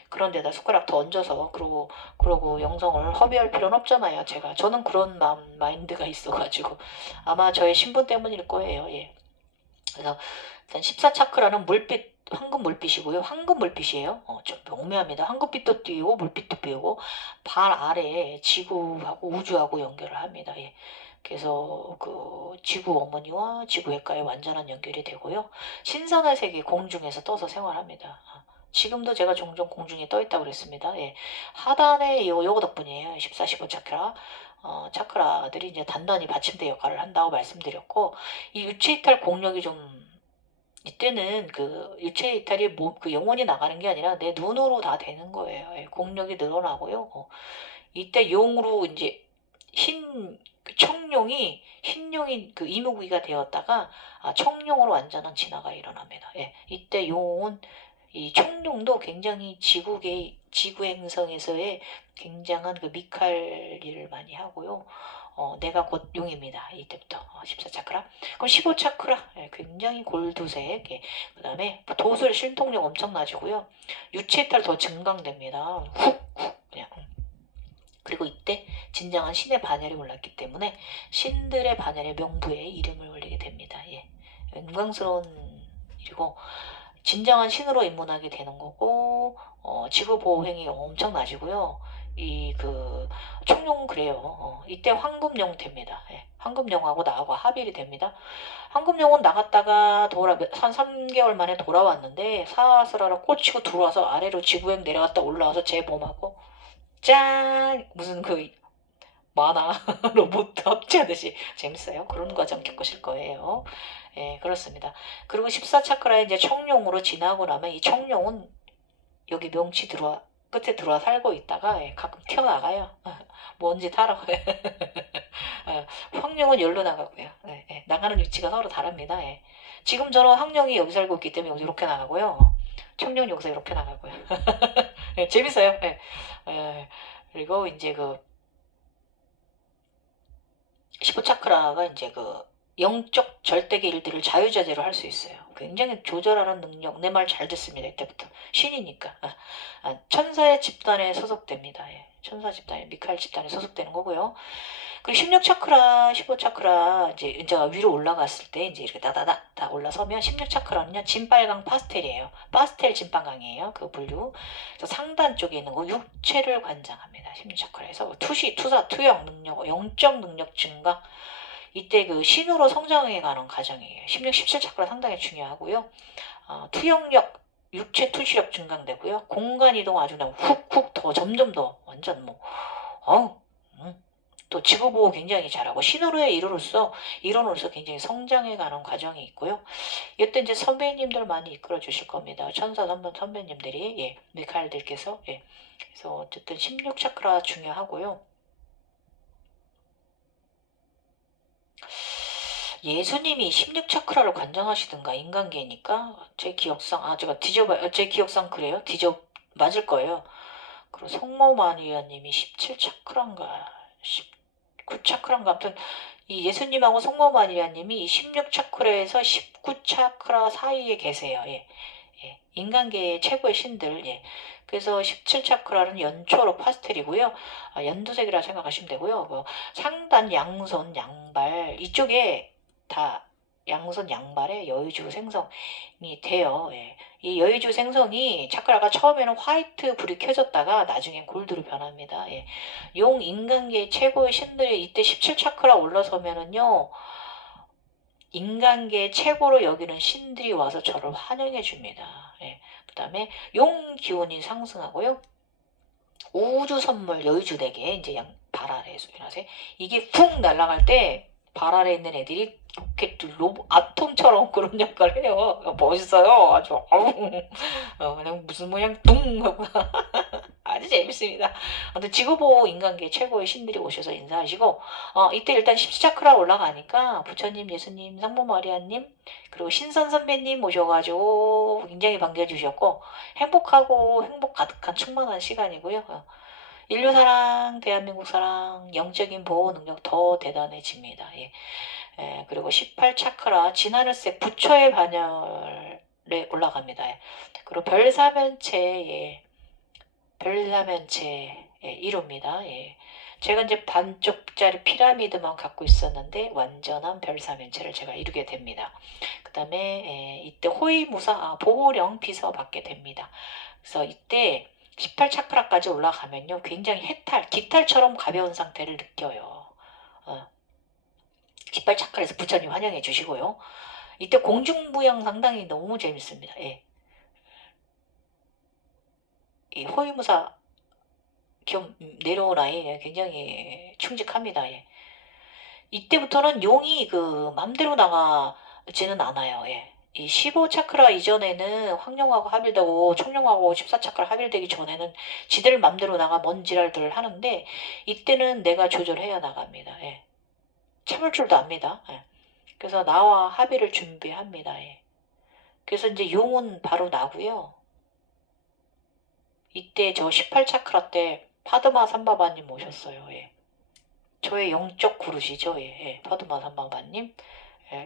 그런 데다 숟가락 더 얹어서 그러고 영성을 허비할 필요는 없잖아요. 저는 그런 마인드가 있어가지고 아마 저의 신분 때문일 거예요. 예. 그래서 일단 14차크라는 물빛, 황금 물빛이고요. 황금 물빛이에요. 좀 명료합니다. 황금빛도 띄우고 물빛도 띄우고 발 아래에 지구하고 우주하고 연결을 합니다. 예. 그래서 그 지구 어머니와 지구 핵과의 완전한 연결이 되고요. 신선한 세계 공중에서 떠서 생활합니다. 지금도 제가 종종 공중에 떠 있다고 그랬습니다. 예. 하단에 요거 덕분이에요. 14, 15 차크라. 차크라들이 이제 단단히 받침대 역할을 한다고 말씀드렸고, 이 유체 이탈 공력이 좀, 이때는 그 유체 이탈이 그 영혼이 나가는 게 아니라 내 눈으로 다 되는 거예요. 예, 공력이 늘어나고요. 이때 용으로 이제 그 청룡이 흰용이 그 이무기가 되었다가 청룡으로 완전한 진화가 일어납니다. 예, 이때 용은 이 청룡도 굉장히 지구 행성에서의 굉장한 그 미칼 일을 많이 하고요. 내가 곧 용입니다. 이때부터 14차크라. 그럼 15차크라 굉장히 골드색. 그 다음에 도술 신통력 엄청나지고요. 유체이탈 더 증강됩니다. 훅훅 그냥. 그리고 이때 진정한 신의 반열이 올랐기 때문에 신들의 반열의 명부에 이름을 올리게 됩니다. 예. 영광스러운 일이고 진정한 신으로 입문하게 되는 거고, 지구 보호행위 엄청 나지고요. 그 청룡 그래요. 이때 황금용 됩니다. 예, 황금용하고 나하고 합일이 됩니다. 황금용은 나갔다가 한 3개월 만에 돌아왔는데 사스라라 꽂히고 들어와서 아래로 지구행 내려갔다 올라와서 재범하고 짠 무슨 그 만화 로봇 합체하듯이 재밌어요. 그런 과정 겪으실 거예요. 예, 그렇습니다. 그리고 14차크라에 이제 청룡으로 지나고 나면 이 청룡은 여기 명치 끝에 들어와 살고 있다가 가끔 튀어나가요. 뭔지 타러. 황룡은 열로 나가고요. 나가는 위치가 서로 다릅니다. 지금 저는 황룡이 여기 살고 있기 때문에 여기서 이렇게 나가고요. 청룡이 여기서 이렇게 나가고요. 재밌어요. 그리고 이제 그 15차크라가 이제 그 영적 절대계 일들을 자유자재로 할 수 있어요. 굉장히 조절하는 능력, 내 말 잘 듣습니다. 이때부터. 신이니까. 천사의 집단에 소속됩니다. 예. 천사 집단에, 미카엘 집단에 소속되는 거고요. 그리고 16차크라, 15차크라, 이제 위로 올라갔을 때, 이제 이렇게 다 올라서면 16차크라는요, 진빨강 파스텔이에요. 파스텔 진빨강이에요. 그 분류. 그래서 상단 쪽에 있는 거, 육체를 관장합니다. 16차크라에서. 투사, 투영 능력, 영적 능력 증가, 이때 그 신으로 성장해가는 과정이에요. 16, 17차크라 상당히 중요하고요. 투영력, 육체 투시력 증강되고요. 공간 이동 아주 그냥 훅훅 더 점점 더 완전 뭐 또 지구 보호 굉장히 잘하고 신호로의 일원으로서 굉장히 성장해가는 과정이 있고요. 이때 이제 선배님들 많이 이끌어 주실 겁니다. 천사 선배님들이 메카엘들께서 그래서 어쨌든 16차크라 중요하고요. 예수님이 16차크라를 관장하시든가 인간계니까 제 기억상 제가 제 기억상 그래요. 맞을 거예요. 그리고 성모 마리아님이 17차크라인가 19차크라인가 아무튼 이 예수님하고 성모 마리아님이 16차크라에서 19차크라 사이에 계세요. 인간계의 최고의 신들. 그래서 17차크라는 연초록 파스텔이고요. 연두색이라 생각하시면 되고요. 상단 양손 양발 이쪽에 다 양손 양발에 여의주 생성이 돼요. 이 여의주 생성이 차크라가 처음에는 화이트 불이 켜졌다가 나중엔 골드로 변합니다. 용 인간계 최고의 신들이 이때 17차크라 올라서면은요. 인간계 최고로 여기는 신들이 와서 저를 환영해 줍니다. 그 다음에 용 기운이 상승하고요. 우주 선물 여의주대게 이제 발 아래에 소연하세요. 이게 푹 날아갈 때 발 아래에 있는 애들이 로켓 아톰처럼 그런 역할을 해요. 멋있어요. 아주 그냥 무슨 모양 뚱 하고 아주 재밌습니다. 아무튼 지구보호 인간계 최고의 신들이 오셔서 인사하시고 이때 일단 17차크라 올라가니까 부처님, 예수님, 성모 마리아님 그리고 신선 선배님 모셔가지고 굉장히 반겨주셨고 행복하고 행복 가득한 충만한 시간이고요. 인류 사랑, 대한민국 사랑, 영적인 보호 능력 더 대단해집니다. 그리고 18 차크라 진하늘색 부처의 반열에 올라갑니다. 그리고 별사면체, 별사면체 이룹니다. 제가 이제 반쪽짜리 피라미드만 갖고 있었는데 완전한 별사면체를 제가 이루게 됩니다. 그 다음에 이때 호위무사 보호령 비서 받게 됩니다. 그래서 이때 18 차크라까지 올라가면요 굉장히 해탈, 깃탈처럼 가벼운 상태를 느껴요. 18 차크라에서 부처님 환영해 주시고요. 이때 공중부양 상당히 너무 재밌습니다. 이 호위무사 겸 내려온 아이 굉장히 충직합니다. 이때부터는 용이 그 맘대로 나가지는 않아요. 이 15 차크라 이전에는 황룡하고 합일되고 청룡하고 14 차크라 합일되기 전에는 지들 맘대로 나가 뭔 지랄들을 하는데 이때는 내가 조절해야 나갑니다. 참을 줄도 압니다. 그래서 나와 합의를 준비합니다. 그래서 이제 용은 바로 나고요. 이때 저 18 차크라 때 파드마 삼바바님 오셨어요. 저의 영적 구루시죠. 파드마 삼바바님.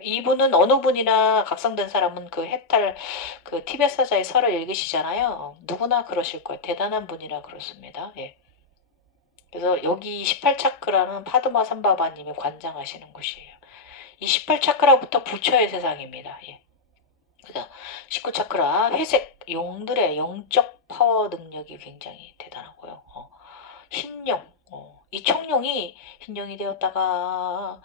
이분은 어느 분이나 각성된 사람은 그 해탈 그 티베트 사자의 설을 읽으시잖아요. 누구나 그러실 거예요. 대단한 분이라 그렇습니다. 그래서 여기 18 차크라는 파드마 삼바바님이 관장하시는 곳이에요. 이 18 차크라부터 부처의 세상입니다. 그래서 19 차크라 회색 용들의 영적 파워 능력이 굉장히 대단하고요. 흰용, 이 청룡이 흰용이 되었다가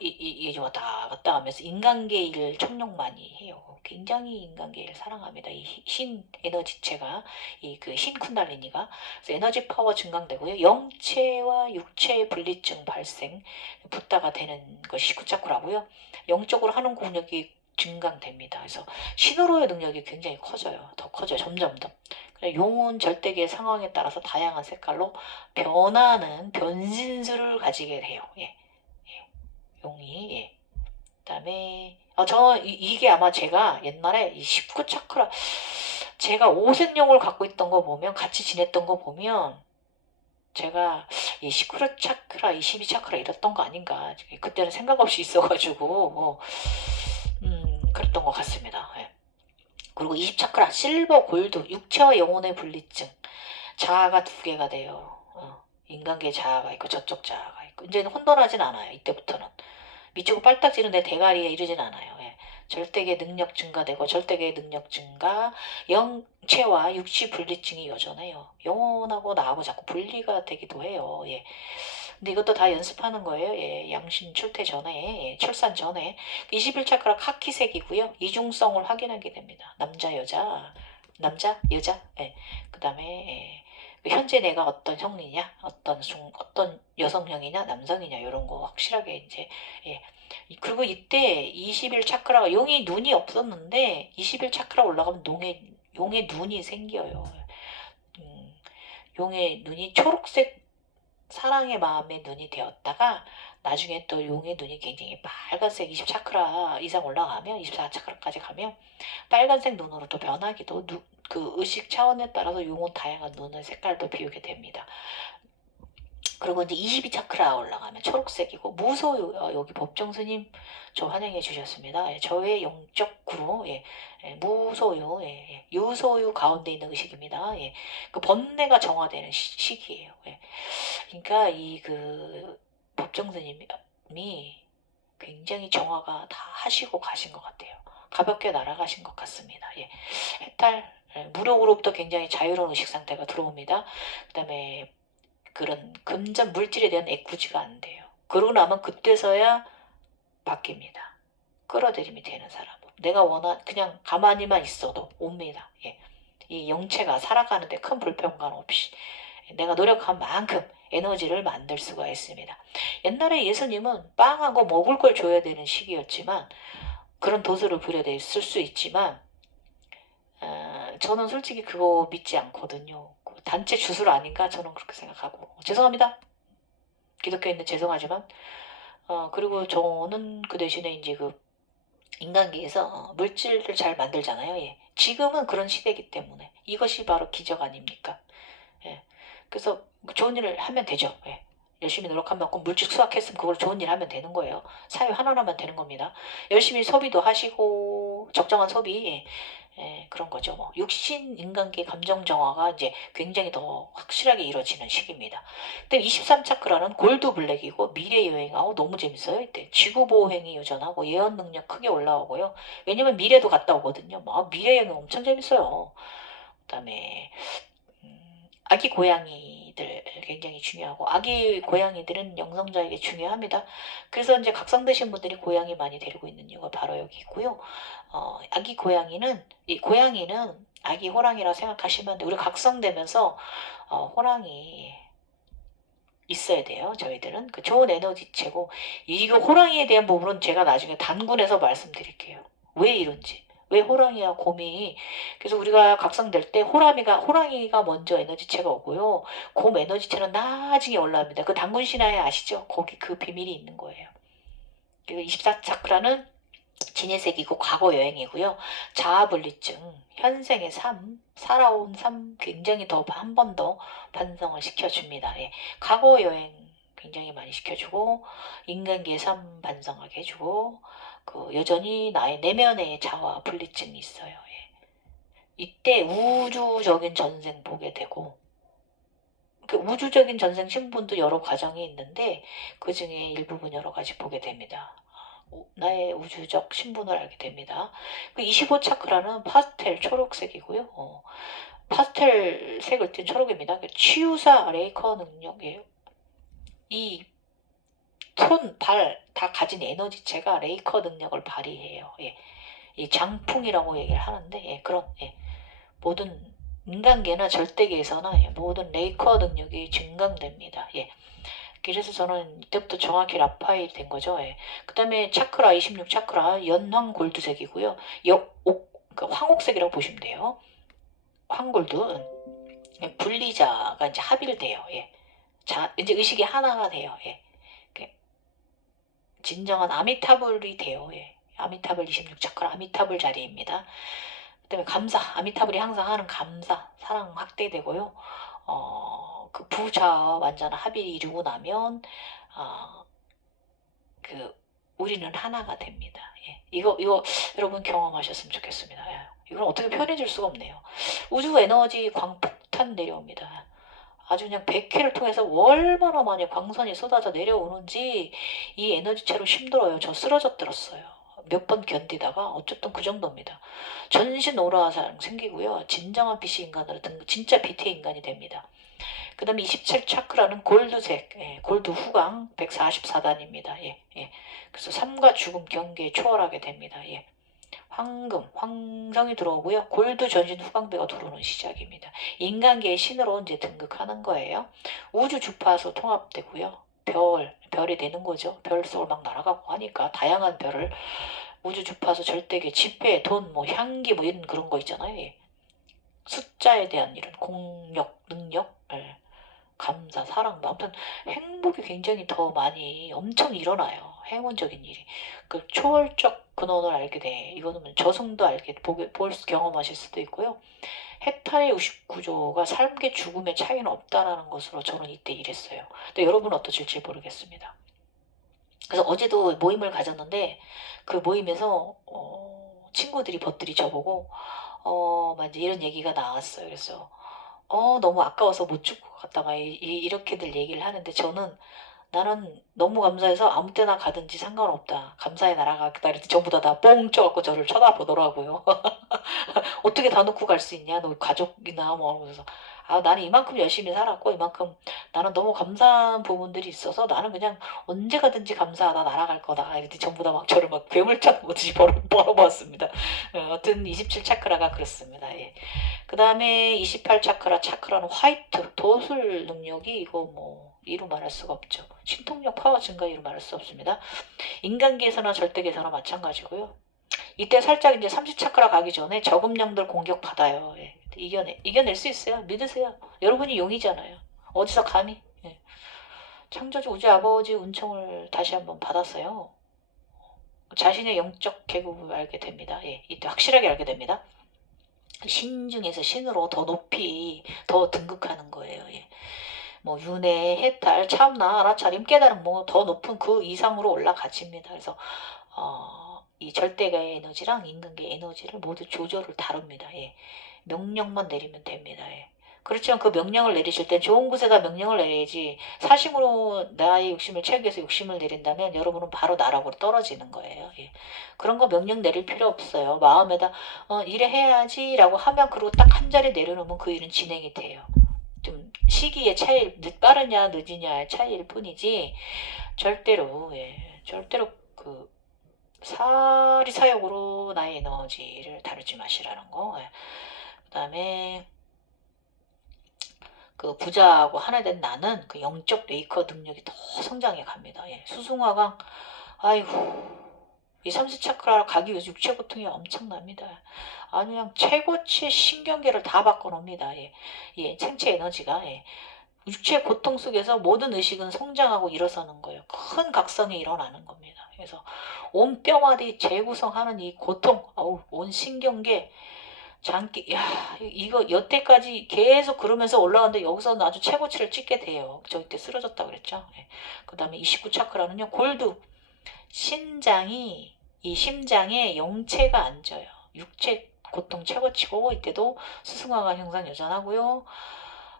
이게 왔다 갔다 하면서 인간계일 청룡만이 해요. 굉장히 인간계일 사랑합니다. 이 신 에너지체가 이 그 신 쿤달리니가 그래서 에너지 파워 증강되고요. 영체와 육체의 분리증 발생 붓다가 되는 것이 19차크라고요. 영적으로 하는 공력이 증강됩니다. 그래서 신으로의 능력이 굉장히 커져요. 더 커져요. 점점 더. 용은 절대계 상황에 따라서 다양한 색깔로 변하는 변신술을 가지게 돼요. 용이. 그다음에 이게 아마 제가 옛날에 이 19 차크라 제가 오색용을 갖고 있던 거 보면 같이 지냈던 거 보면 제가 이 19 차크라, 22 차크라 이랬던 거 아닌가 그때는 생각 없이 있어가지고 그랬던 것 같습니다. 그리고 20 차크라 실버 골드 육체와 영혼의 분리증 자아가 두 개가 돼요. 인간계 자아가 있고 저쪽 자아가 있고 이제는 혼돈하진 않아요. 이때부터는 미치고 빨딱지는데 대가리에 이르진 않아요. 절대계 능력 증가되고 절대계 능력 증가 영체와 육시 분리증이 여전해요. 영혼하고 나하고 자꾸 분리가 되기도 해요. 근데 이것도 다 연습하는 거예요. 양신 출퇴 전에 출산 전에 21 차크라 카키색이고요. 이중성을 확인하게 됩니다. 남자 여자 남자 여자 그 다음에 현재 내가 어떤 형이냐 어떤 여성형이냐 남성이냐 이런 거 확실하게 이제 그리고 이때 21 차크라가 용의 눈이 없었는데 21 차크라 올라가면 용의 눈이 생겨요. 용의 눈이 초록색 사랑의 마음의 눈이 되었다가 나중에 또 용의 눈이 굉장히 빨간색 20 차크라 이상 올라가면 24 차크라까지 가면 빨간색 눈으로 또 변하기도 그 의식 차원에 따라서 용은 다양한 눈의 색깔도 비우게 됩니다. 그리고 이제 22 차크라 올라가면 초록색이고 무소유 여기 법정 스님 저 환영해 주셨습니다. 저의 영적 구루 무소유 유소유 가운데 있는 의식입니다. 그 번뇌가 정화되는 시기예요. 그러니까 이 그 법정 스님이 굉장히 정화가 다 하시고 가신 것 같아요. 가볍게 날아가신 것 같습니다. 해탈 무력으로부터 굉장히 자유로운 의식 상태가 들어옵니다. 그 다음에 그런 금전 물질에 대한 애꾸지가 안 돼요. 그러고 나면 그때서야 바뀝니다. 끌어들임이 되는 사람. 내가 그냥 가만히만 있어도 옵니다. 이 영체가 살아가는데 큰 불편감 없이 내가 노력한 만큼 에너지를 만들 수가 있습니다. 옛날에 예수님은 빵하고 먹을 걸 줘야 되는 시기였지만 그런 도수를 부려냈을 수 있지만 저는 솔직히 그거 믿지 않거든요. 단체 주술 아닌가 저는 그렇게 생각하고 죄송합니다. 기독교인은 죄송하지만 그리고 저는 그 대신에 이제 그 인간계에서 물질을 잘 만들잖아요. 지금은 그런 시대이기 때문에 이것이 바로 기적 아닙니까? 그래서 좋은 일을 하면 되죠. 열심히 노력하면 꼭 물질 수확했으면 그걸 좋은 일 하면 되는 거예요. 사회 환원하면 되는 겁니다. 열심히 소비도 하시고 적정한 소비 그런 거죠. 뭐 육신 인간계 감정 정화가 이제 굉장히 더 확실하게 이루어지는 시기입니다. 근데 23차크라는 골드 블랙이고 미래 여행하고 너무 재밌어요. 이때 지구 보호 행위 유전하고 예언 능력 크게 올라오고요. 왜냐면 미래도 갔다 오거든요. 막 미래 여행 엄청 재밌어요. 그다음에 아기 고양이들 굉장히 중요하고 아기 고양이들은 영성자에게 중요합니다. 그래서 이제 각성되신 분들이 고양이 많이 데리고 있는 이유가 바로 여기 있고요. 아기 고양이는 이 고양이는 아기 호랑이라 생각하시면 우리 각성되면서 호랑이 있어야 돼요. 저희들은 그 좋은 에너지체고 이거 호랑이에 대한 부분은 제가 나중에 단군에서 말씀드릴게요. 왜 이런지. 왜 호랑이와 곰이 그래서 우리가 각성될 때 호랑이가 먼저 에너지체가 오고요. 곰 에너지체는 나중에 올라옵니다. 그 단군 신화에 아시죠? 거기 그 비밀이 있는 거예요. 그리고 24차크라는 진해색이고 과거 여행이고요. 자아분리증, 현생의 삶, 살아온 삶 굉장히 더 한 번 더 반성을 시켜줍니다. 예. 과거 여행 굉장히 많이 시켜주고 인간계의 삶 반성하게 해주고 그 여전히 나의 내면의 자아 분리증이 있어요. 예. 이때 우주적인 전생 보게 되고 그 우주적인 전생 신분도 여러 과정이 있는데 그 중에 일부분 여러 가지 보게 됩니다. 나의 우주적 신분을 알게 됩니다. 그 25차크라는 파스텔 초록색이고요. 파스텔 색을 띤 초록입니다. 그 치유사 레이커 능력이에요. 이 손, 발 다 가진 에너지체가 레이커 능력을 발휘해요. 예. 이 장풍이라고 얘기를 하는데 그런 모든 인간계나 절대계에서나 모든 레이커 능력이 증강됩니다. 예. 그래서 저는 이때부터 정확히 라파엘이 된 거죠. 예. 그 다음에 차크라 26 차크라 연황 골드색이고요. 그러니까 황옥색이라고 보시면 돼요. 황골드 분리자가 이제 합의를 돼요. 예. 자 이제 의식이 하나가 돼요. 예. 진정한 아미타불이 돼요. 예. 아미타불 26 차크라 아미타불 자리입니다. 그다음에 감사 아미타불이 항상 하는 감사 사랑 확대되고요. 그 부자와 완전한 합의를 이루고 나면 그 우리는 하나가 됩니다. 예. 이거 여러분 경험하셨으면 좋겠습니다. 예. 이건 어떻게 표현해 줄 수가 없네요. 우주 에너지 광폭탄 내려옵니다. 아주 그냥 100회를 통해서 얼마나 많이 광선이 쏟아져 내려오는지 이 에너지체로 힘들어요. 저 쓰러졌들었어요. 몇 번 견디다가 어쨌든 그 정도입니다. 전신 오라상 생기고요. 진정한 빛의 인간으로 진짜 빛의 인간이 됩니다. 그 다음에 27 차크라는 골드색, 골드 후광 144단입니다. 예, 예. 그래서 삶과 죽음 경계에 초월하게 됩니다. 예. 황성이 들어오고요. 골드 전신 후광배가 들어오는 시작입니다. 인간계의 신으로 이제 등극하는 거예요. 우주 주파수 통합되고요. 별이 되는 거죠. 별 속을 막 날아가고 하니까 다양한 별을 우주 주파수 절대계 지폐, 돈, 뭐 향기 뭐 이런 그런 거 있잖아요. 예. 숫자에 대한 이런 공력, 능력, 감사, 사랑, 아무튼 행복이 굉장히 더 많이 엄청 일어나요. 행운적인 일이. 그 초월적 근원을 알게 돼. 이거는 저승도 경험하실 수도 있고요. 해탈의 의식 구조가 삶과 죽음의 차이는 없다라는 것으로 저는 이때 일했어요. 근데 여러분은 어떠실지 모르겠습니다. 그래서 어제도 모임을 가졌는데 그 모임에서 친구들이 벗들이 저보고 이제 이런 얘기가 나왔어요. 그래서 너무 아까워서 못 줄 것 같다가 이렇게들 얘기를 하는데 저는 나는 너무 감사해서 아무 때나 가든지 상관없다. 감사의 나라가 그다 이랬더니 전부 다 뻥 쪄갖고 저를 쳐다보더라고요. 어떻게 다 놓고 갈 수 있냐? 너 가족이나 뭐 하면서 나는 이만큼 열심히 살았고 이만큼 나는 너무 감사한 부분들이 있어서 나는 그냥 언제 가든지 감사하다 날아갈 거다. 이랬더니 전부 다 막 저를 막 괴물짝 보듯이 벌어보았습니다. 여튼 27 차크라가 그렇습니다. 예. 그 다음에 28 차크라는 화이트 도술 능력이 이거 뭐 이루 말할 수가 없죠. 신통력 파워 증가 이루 말할 수 없습니다. 인간계에서나 절대계에서나 마찬가지고요. 이때 살짝 이제 30차크라 가기 전에 저금령들 공격받아요. 예. 이겨낼 수 있어요. 믿으세요. 여러분이 용이잖아요. 어디서 감히. 예. 창조주 우주 아버지 은총을 다시 한번 받았어요. 자신의 영적 계급을 알게 됩니다. 예. 이때 확실하게 알게 됩니다. 신 중에서 신으로 더 높이 더 등극하는 거예요. 예. 뭐 윤회, 해탈, 참나, 알아차림, 깨달음 뭐 더 높은 그 이상으로 올라가집니다. 그래서 이 절대가의 에너지랑 인간계의 에너지를 모두 조절을 다룹니다. 예. 명령만 내리면 됩니다. 예. 그렇지만 그 명령을 내리실 땐 좋은 곳에다 명령을 내려야지 사심으로 나의 욕심을 채우기 위해서 욕심을 내린다면 여러분은 바로 나락으로 떨어지는 거예요. 예. 그런 거 명령 내릴 필요 없어요. 마음에다 이래 해야지 라고 하면 그리고 딱 한 자리 내려놓으면 그 일은 진행이 돼요. 좀 시기의 차이, 빠르냐 늦으냐의 차이일 뿐이지 절대로 절대로 그 사리사욕으로 나의 에너지를 다루지 마시라는 거. 예. 그다음에 그 부자하고 하나 된 나는 그 영적 메이커 능력이 더 성장해 갑니다. 예. 수승화강 아이고 이 삼시차크라 가기 위해서 육체 고통이 엄청납니다. 아니 그냥 최고치 신경계를 다 바꿔놓습니다. 예. 예. 생체 에너지가 육체 고통 속에서 모든 의식은 성장하고 일어서는 거예요. 큰 각성이 일어나는 겁니다. 그래서 온 뼈마디 재구성하는 이 고통, 온 신경계, 장기, 야, 이거 여태까지 계속 그러면서 올라가는데 여기서는 아주 최고치를 찍게 돼요. 저 이때 쓰러졌다 그랬죠. 그 다음에 29 차크라는요, 골드, 이 심장에 영체가 앉아요. 육체 고통 최고치고, 이때도 스승화가 형상 여전하고요.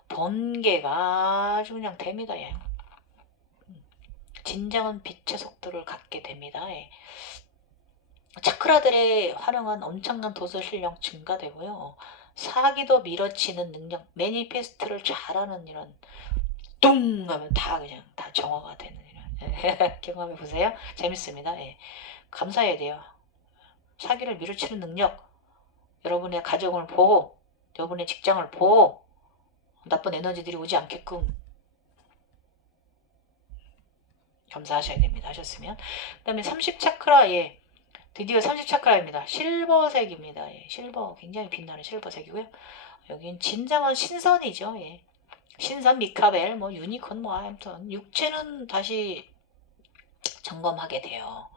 번개가 아주 그냥 됩니다. 예. 진정한 빛의 속도를 갖게 됩니다. 예. 차크라들의 활용한 엄청난 도서 실력 증가되고요. 사기도 밀어치는 능력, 매니페스트를 잘하는 이런 뚱 하면 다 그냥 다 정화가 되는 이런 경험해 보세요. 재밌습니다. 예. 감사해야 돼요. 사기를 밀어치는 능력, 여러분의 가정을 보호, 여러분의 직장을 보호, 나쁜 에너지들이 오지 않게끔 감사하셔야 됩니다. 하셨으면. 그 다음에 30차크라, 드디어 30차크라입니다. 실버색입니다. 실버, 굉장히 빛나는 실버색이고요. 여긴 진정한 신선이죠. 신선, 미카벨, 뭐, 유니콘, 뭐, 아무튼, 육체는 다시 점검하게 돼요.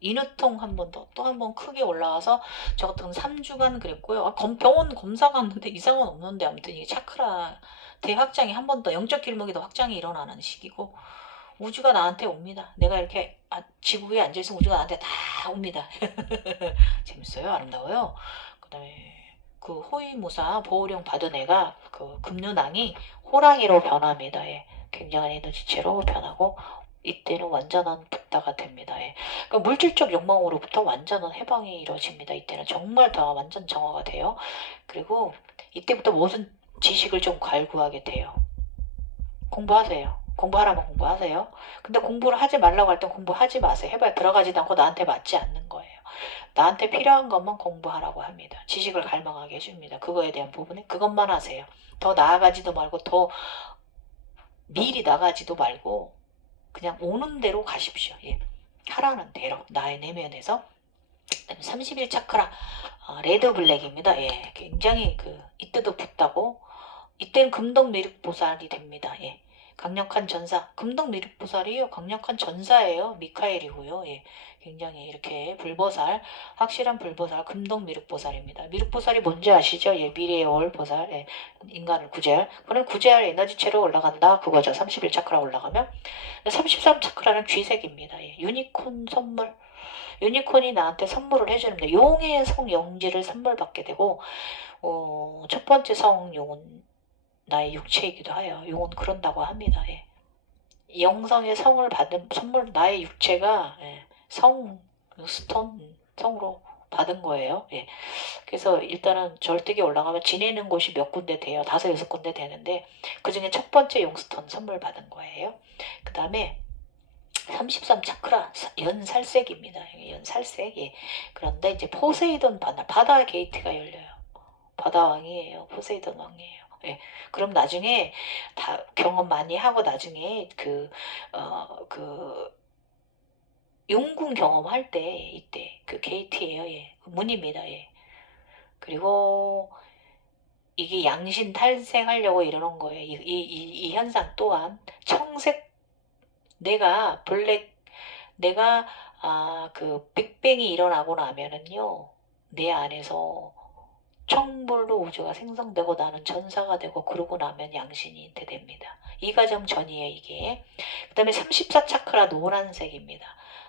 인후통 한 번 더, 또 한 번 크게 올라와서 저 같은 3주간 그랬고요. 병원 검사 갔는데 이상은 없는데 아무튼 이게 차크라 대확장이 한 번 더 영적 길목이 더 확장이 일어나는 시기고 우주가 나한테 옵니다. 내가 이렇게 지구에 앉아있으면 우주가 나한테 다 옵니다. 재밌어요. 아름다워요. 그 다음에 그 호위무사 보호령 받은 애가 그 금륜왕이 호랑이로 변합니다. 굉장한 에너지체로 변하고 이때는 완전한 붓다가 됩니다. 그러니까 물질적 욕망으로부터 완전한 해방이 이루어집니다. 이때는 정말 다 완전 정화가 돼요. 그리고 이때부터 모든 지식을 좀 갈구하게 돼요. 공부하세요. 공부하라면 공부하세요. 근데 공부를 하지 말라고 할 땐 공부하지 마세요. 해봐야 들어가지도 않고 나한테 맞지 않는 거예요. 나한테 필요한 것만 공부하라고 합니다. 지식을 갈망하게 해줍니다. 그거에 대한 부분에 그것만 하세요. 더 나아가지도 말고 더 미리 나가지도 말고 그냥 오는 대로 가십시오. 하라는 대로 나의 내면에서 31 차크라 레드 블랙입니다. 굉장히 이때도 붙다고 이때는 금덕미륵보살이 됩니다. 강력한 전사, 금덕미륵보살이요. 강력한 전사예요. 미카엘이고요. 굉장히 이렇게 불보살, 확실한 불보살, 금덕미륵보살입니다. 미륵보살이 뭔지 아시죠? 미래의 월보살, 인간을 구제할. 그럼 구제할 에너지체로 올라간다. 그거죠. 31 차크라 올라가면. 33 차크라는 쥐색입니다. 유니콘 선물. 유니콘이 나한테 선물을 해주는데 용의 성영지를 선물 받게 되고 첫 번째 성용은 나의 육체이기도 하여 용은 그런다고 합니다. 영성의 성을 받은 선물 나의 육체가 성 스톤 성으로 받은 거예요. 그래서 일단은 절대기 올라가면 지내는 곳이 몇 군데 돼요. 5-6군데 되는데 그 중에 첫 번째 용스톤 선물 받은 거예요. 그 다음에 33 차크라 연살색입니다. 연살색. 그런데 이제 포세이돈 바다 게이트가 열려요. 바다왕이에요. 포세이돈 왕이에요. 그럼 나중에 다 경험 많이 하고 나중에 용궁 경험할 때 이때 그 게이트예요. 그 문입니다. 그리고 이게 양신 탈생하려고 이러는 거예요. 이 현상 또한 청색 내가 그 빅뱅이 일어나고 나면은요 내 안에서 청불로 우주가 생성되고 나는 전사가 되고 그러고 나면 양신이 인태됩니다. 이 과정 전이에요 이게. 그 다음에 34차크라 노란색입니다.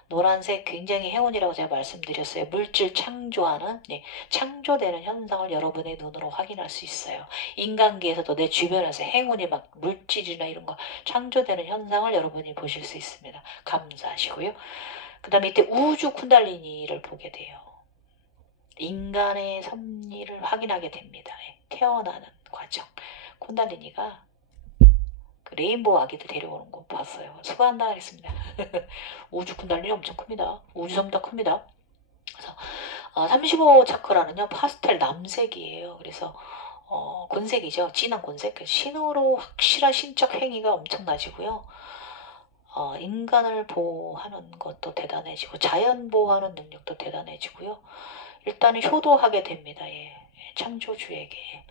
노란색 굉장히 행운이라고 제가 말씀드렸어요. 물질 창조하는 창조되는 현상을 여러분의 눈으로 확인할 수 있어요. 인간계에서도 내 주변에서 행운이 막 물질이나 이런 거 창조되는 현상을 여러분이 보실 수 있습니다. 감사하시고요. 그 다음에 이때 우주 쿤달리니를 보게 돼요. 인간의 섭리를 확인하게 됩니다. 태어나는 과정. 쿤달리니가 그 레인보우 아기들 데려오는 거 봤어요. 수고한다 그랬습니다. 우주 쿤달리니 엄청 큽니다. 우주섬도 큽니다. 그래서 35 차크라는요 파스텔 남색이에요. 그래서 곤색이죠. 진한 곤색. 신으로 확실한 신적 행위가 엄청나지고요. 인간을 보호하는 것도 대단해지고 자연 보호하는 능력도 대단해지고요. 일단은 효도하게 됩니다. 창조주에게.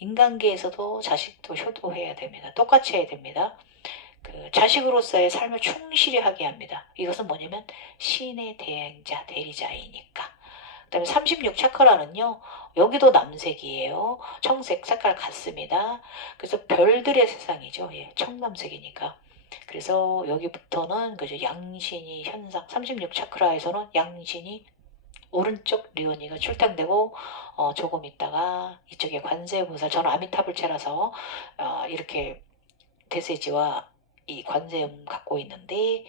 인간계에서도 자식도 효도해야 됩니다. 똑같이 해야 됩니다. 그 자식으로서의 삶을 충실히 하게 합니다. 이것은 뭐냐면 신의 대행자, 대리자이니까. 그 다음에 36 차크라는요. 여기도 남색이에요. 청색 색깔 같습니다. 그래서 별들의 세상이죠. 청남색이니까. 그래서 여기부터는 그죠 양신이 현상 36 차크라에서는 양신이 오른쪽 리오니가 출탕되고 조금 있다가 이쪽에 관세음보살 저는 아미타불체라서 이렇게 대세지와 이 관세음 갖고 있는데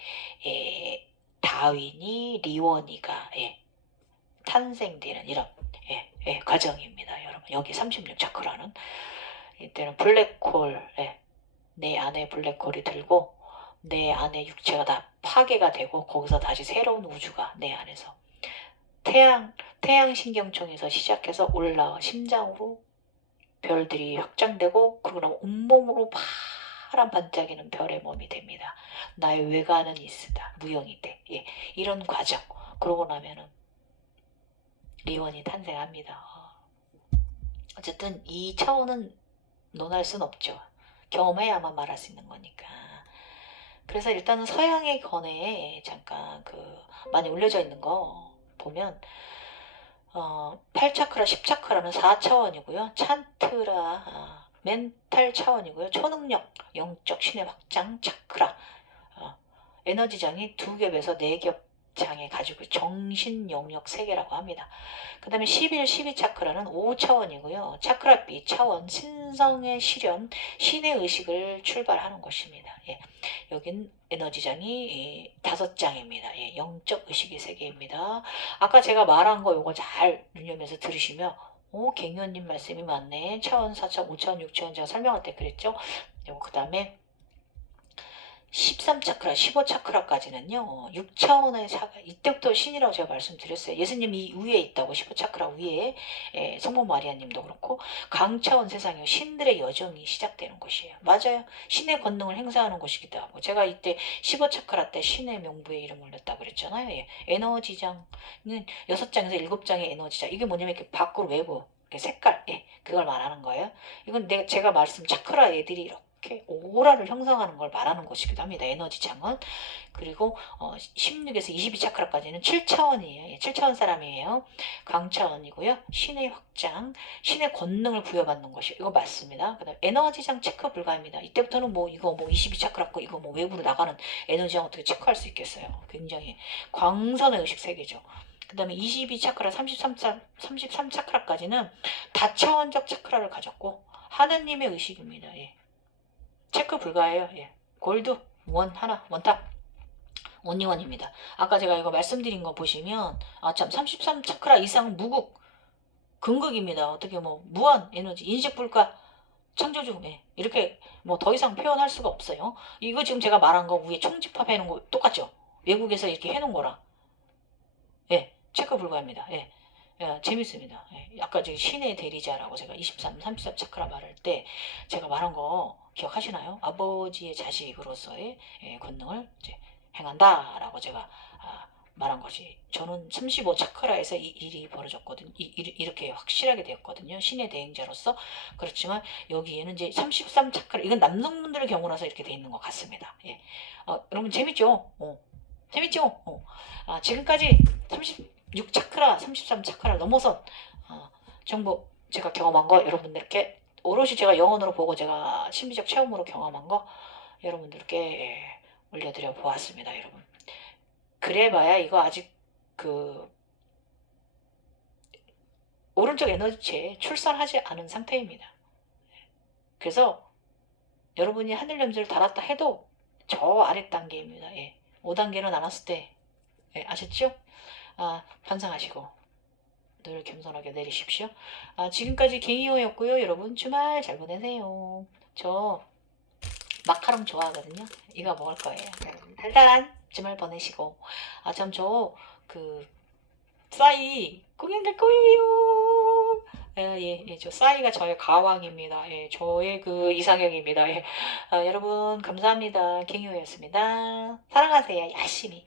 다윈이 리원이가 탄생되는 이런 과정입니다. 여러분 여기 36 차크라는 이때는 블랙홀 내 안에 블랙홀이 들고 내 안에 육체가 다 파괴가 되고 거기서 다시 새로운 우주가 내 안에서 태양 신경총에서 시작해서 올라와 심장으로 별들이 확장되고 그러고 나면 온몸으로 파란 반짝이는 별의 몸이 됩니다. 나의 외관은 이스다. 무형이 돼. 이런 과정. 그러고 나면은 리원이 탄생합니다. 어쨌든 이 차원은 논할 순 없죠. 경험해야만 말할 수 있는 거니까. 그래서 일단은 서양의 건에 잠깐 많이 올려져 있는 거 보면 8차크라 10차크라는 4차원이고요. 찬트라 멘탈 차원이고요. 초능력 영적 신의 확장 차크라 에너지장이 2겹에서 4겹 장에 가지고 정신 영역 세계라고 합니다. 그 다음에 11, 12차크라는 5차원이고요. 차크라 B 차원 신성의 실현 신의 의식을 출발하는 것입니다. 여긴 에너지장이 5장입니다. 영적 의식의 세계입니다. 아까 제가 말한 거 요거 잘 눈여겨서 들으시면 갱년님 말씀이 맞네. 차원, 4차원, 5차원, 6차원 제가 설명할 때 그랬죠. 그 다음에 13차크라, 15차크라까지는요, 6차원의 사가, 이때부터 신이라고 제가 말씀드렸어요. 예수님이 위에 있다고, 15차크라 위에, 성모 마리아님도 그렇고, 강차원 세상에 신들의 여정이 시작되는 것이에요. 맞아요. 신의 권능을 행사하는 것이기도 하고, 제가 이때 15차크라 때 신의 명부에 이름 올렸다고 그랬잖아요. 에너지장은 6장에서 7장의 에너지장. 이게 뭐냐면 이렇게 밖으로 외부, 색깔, 그걸 말하는 거예요. 이건 제가 말씀 차크라 애들이 이렇게 오라를 형성하는 걸 말하는 것이기도 합니다. 에너지 창은. 그리고 16에서 22차크라까지는 7차원이에요. 7차원 사람이에요. 강차원이고요. 신의 확장, 신의 권능을 부여받는 것이 이거 맞습니다. 그다음 에너지장 체크 불가입니다. 이때부터는 이거 22차크라고 이거 외부로 나가는 에너지장 어떻게 체크할 수 있겠어요. 굉장히 광선의 의식 세계죠. 그 다음에 22차크라 33차크라까지는 다차원적 차크라를 가졌고 하느님의 의식입니다. 체크 불가해요. 골드 하나 원탑 원리원입니다. 아까 제가 이거 말씀드린 거 보시면 33차크라 이상 무국 근극입니다. 어떻게 무한 에너지 인식 불가 창조주 이렇게 더 이상 표현할 수가 없어요. 이거 지금 제가 말한 거 위에 총집합 해놓은 거 똑같죠? 외국에서 이렇게 해놓은 거랑 체크 불가입니다. 재밌습니다. 아까 신의 대리자라고 제가 23, 33 차크라 말할 때 제가 말한 거 기억하시나요? 아버지의 자식으로서의 권능을 이제 행한다라고 제가 말한 것이 저는 35 차크라에서 이 일이 벌어졌거든요. 이렇게 확실하게 되었거든요. 신의 대행자로서. 그렇지만 여기에는 이제 33 차크라 이건 남성분들의 경우라서 이렇게 돼 있는 것 같습니다. 여러분 재밌죠? 재밌죠? 지금까지 36차크라, 33차크라 넘어선 정보 제가 경험한 거 여러분들께 오롯이 제가 영혼으로 보고 제가 심리적 체험으로 경험한 거 여러분들께 올려드려 보았습니다, 여러분. 그래봐야 이거 아직 그 오른쪽 에너지체 출산하지 않은 상태입니다. 그래서 여러분이 하늘 냄새를 달았다 해도 저 아래 단계입니다. 5단계로 나눴을 때 아셨죠? 반성하시고 늘 겸손하게 내리십시오. 지금까지 갱이호였고요. 여러분 주말 잘 보내세요. 저 마카롱 좋아하거든요. 이거 먹을 거예요. 달달한 주말 보내시고 참 저 그 싸이 공연 갈 거예요. 저 싸이가 저의 가왕입니다. 저의 그 이상형입니다. 여러분 감사합니다. 갱이호였습니다. 사랑하세요. 열심히.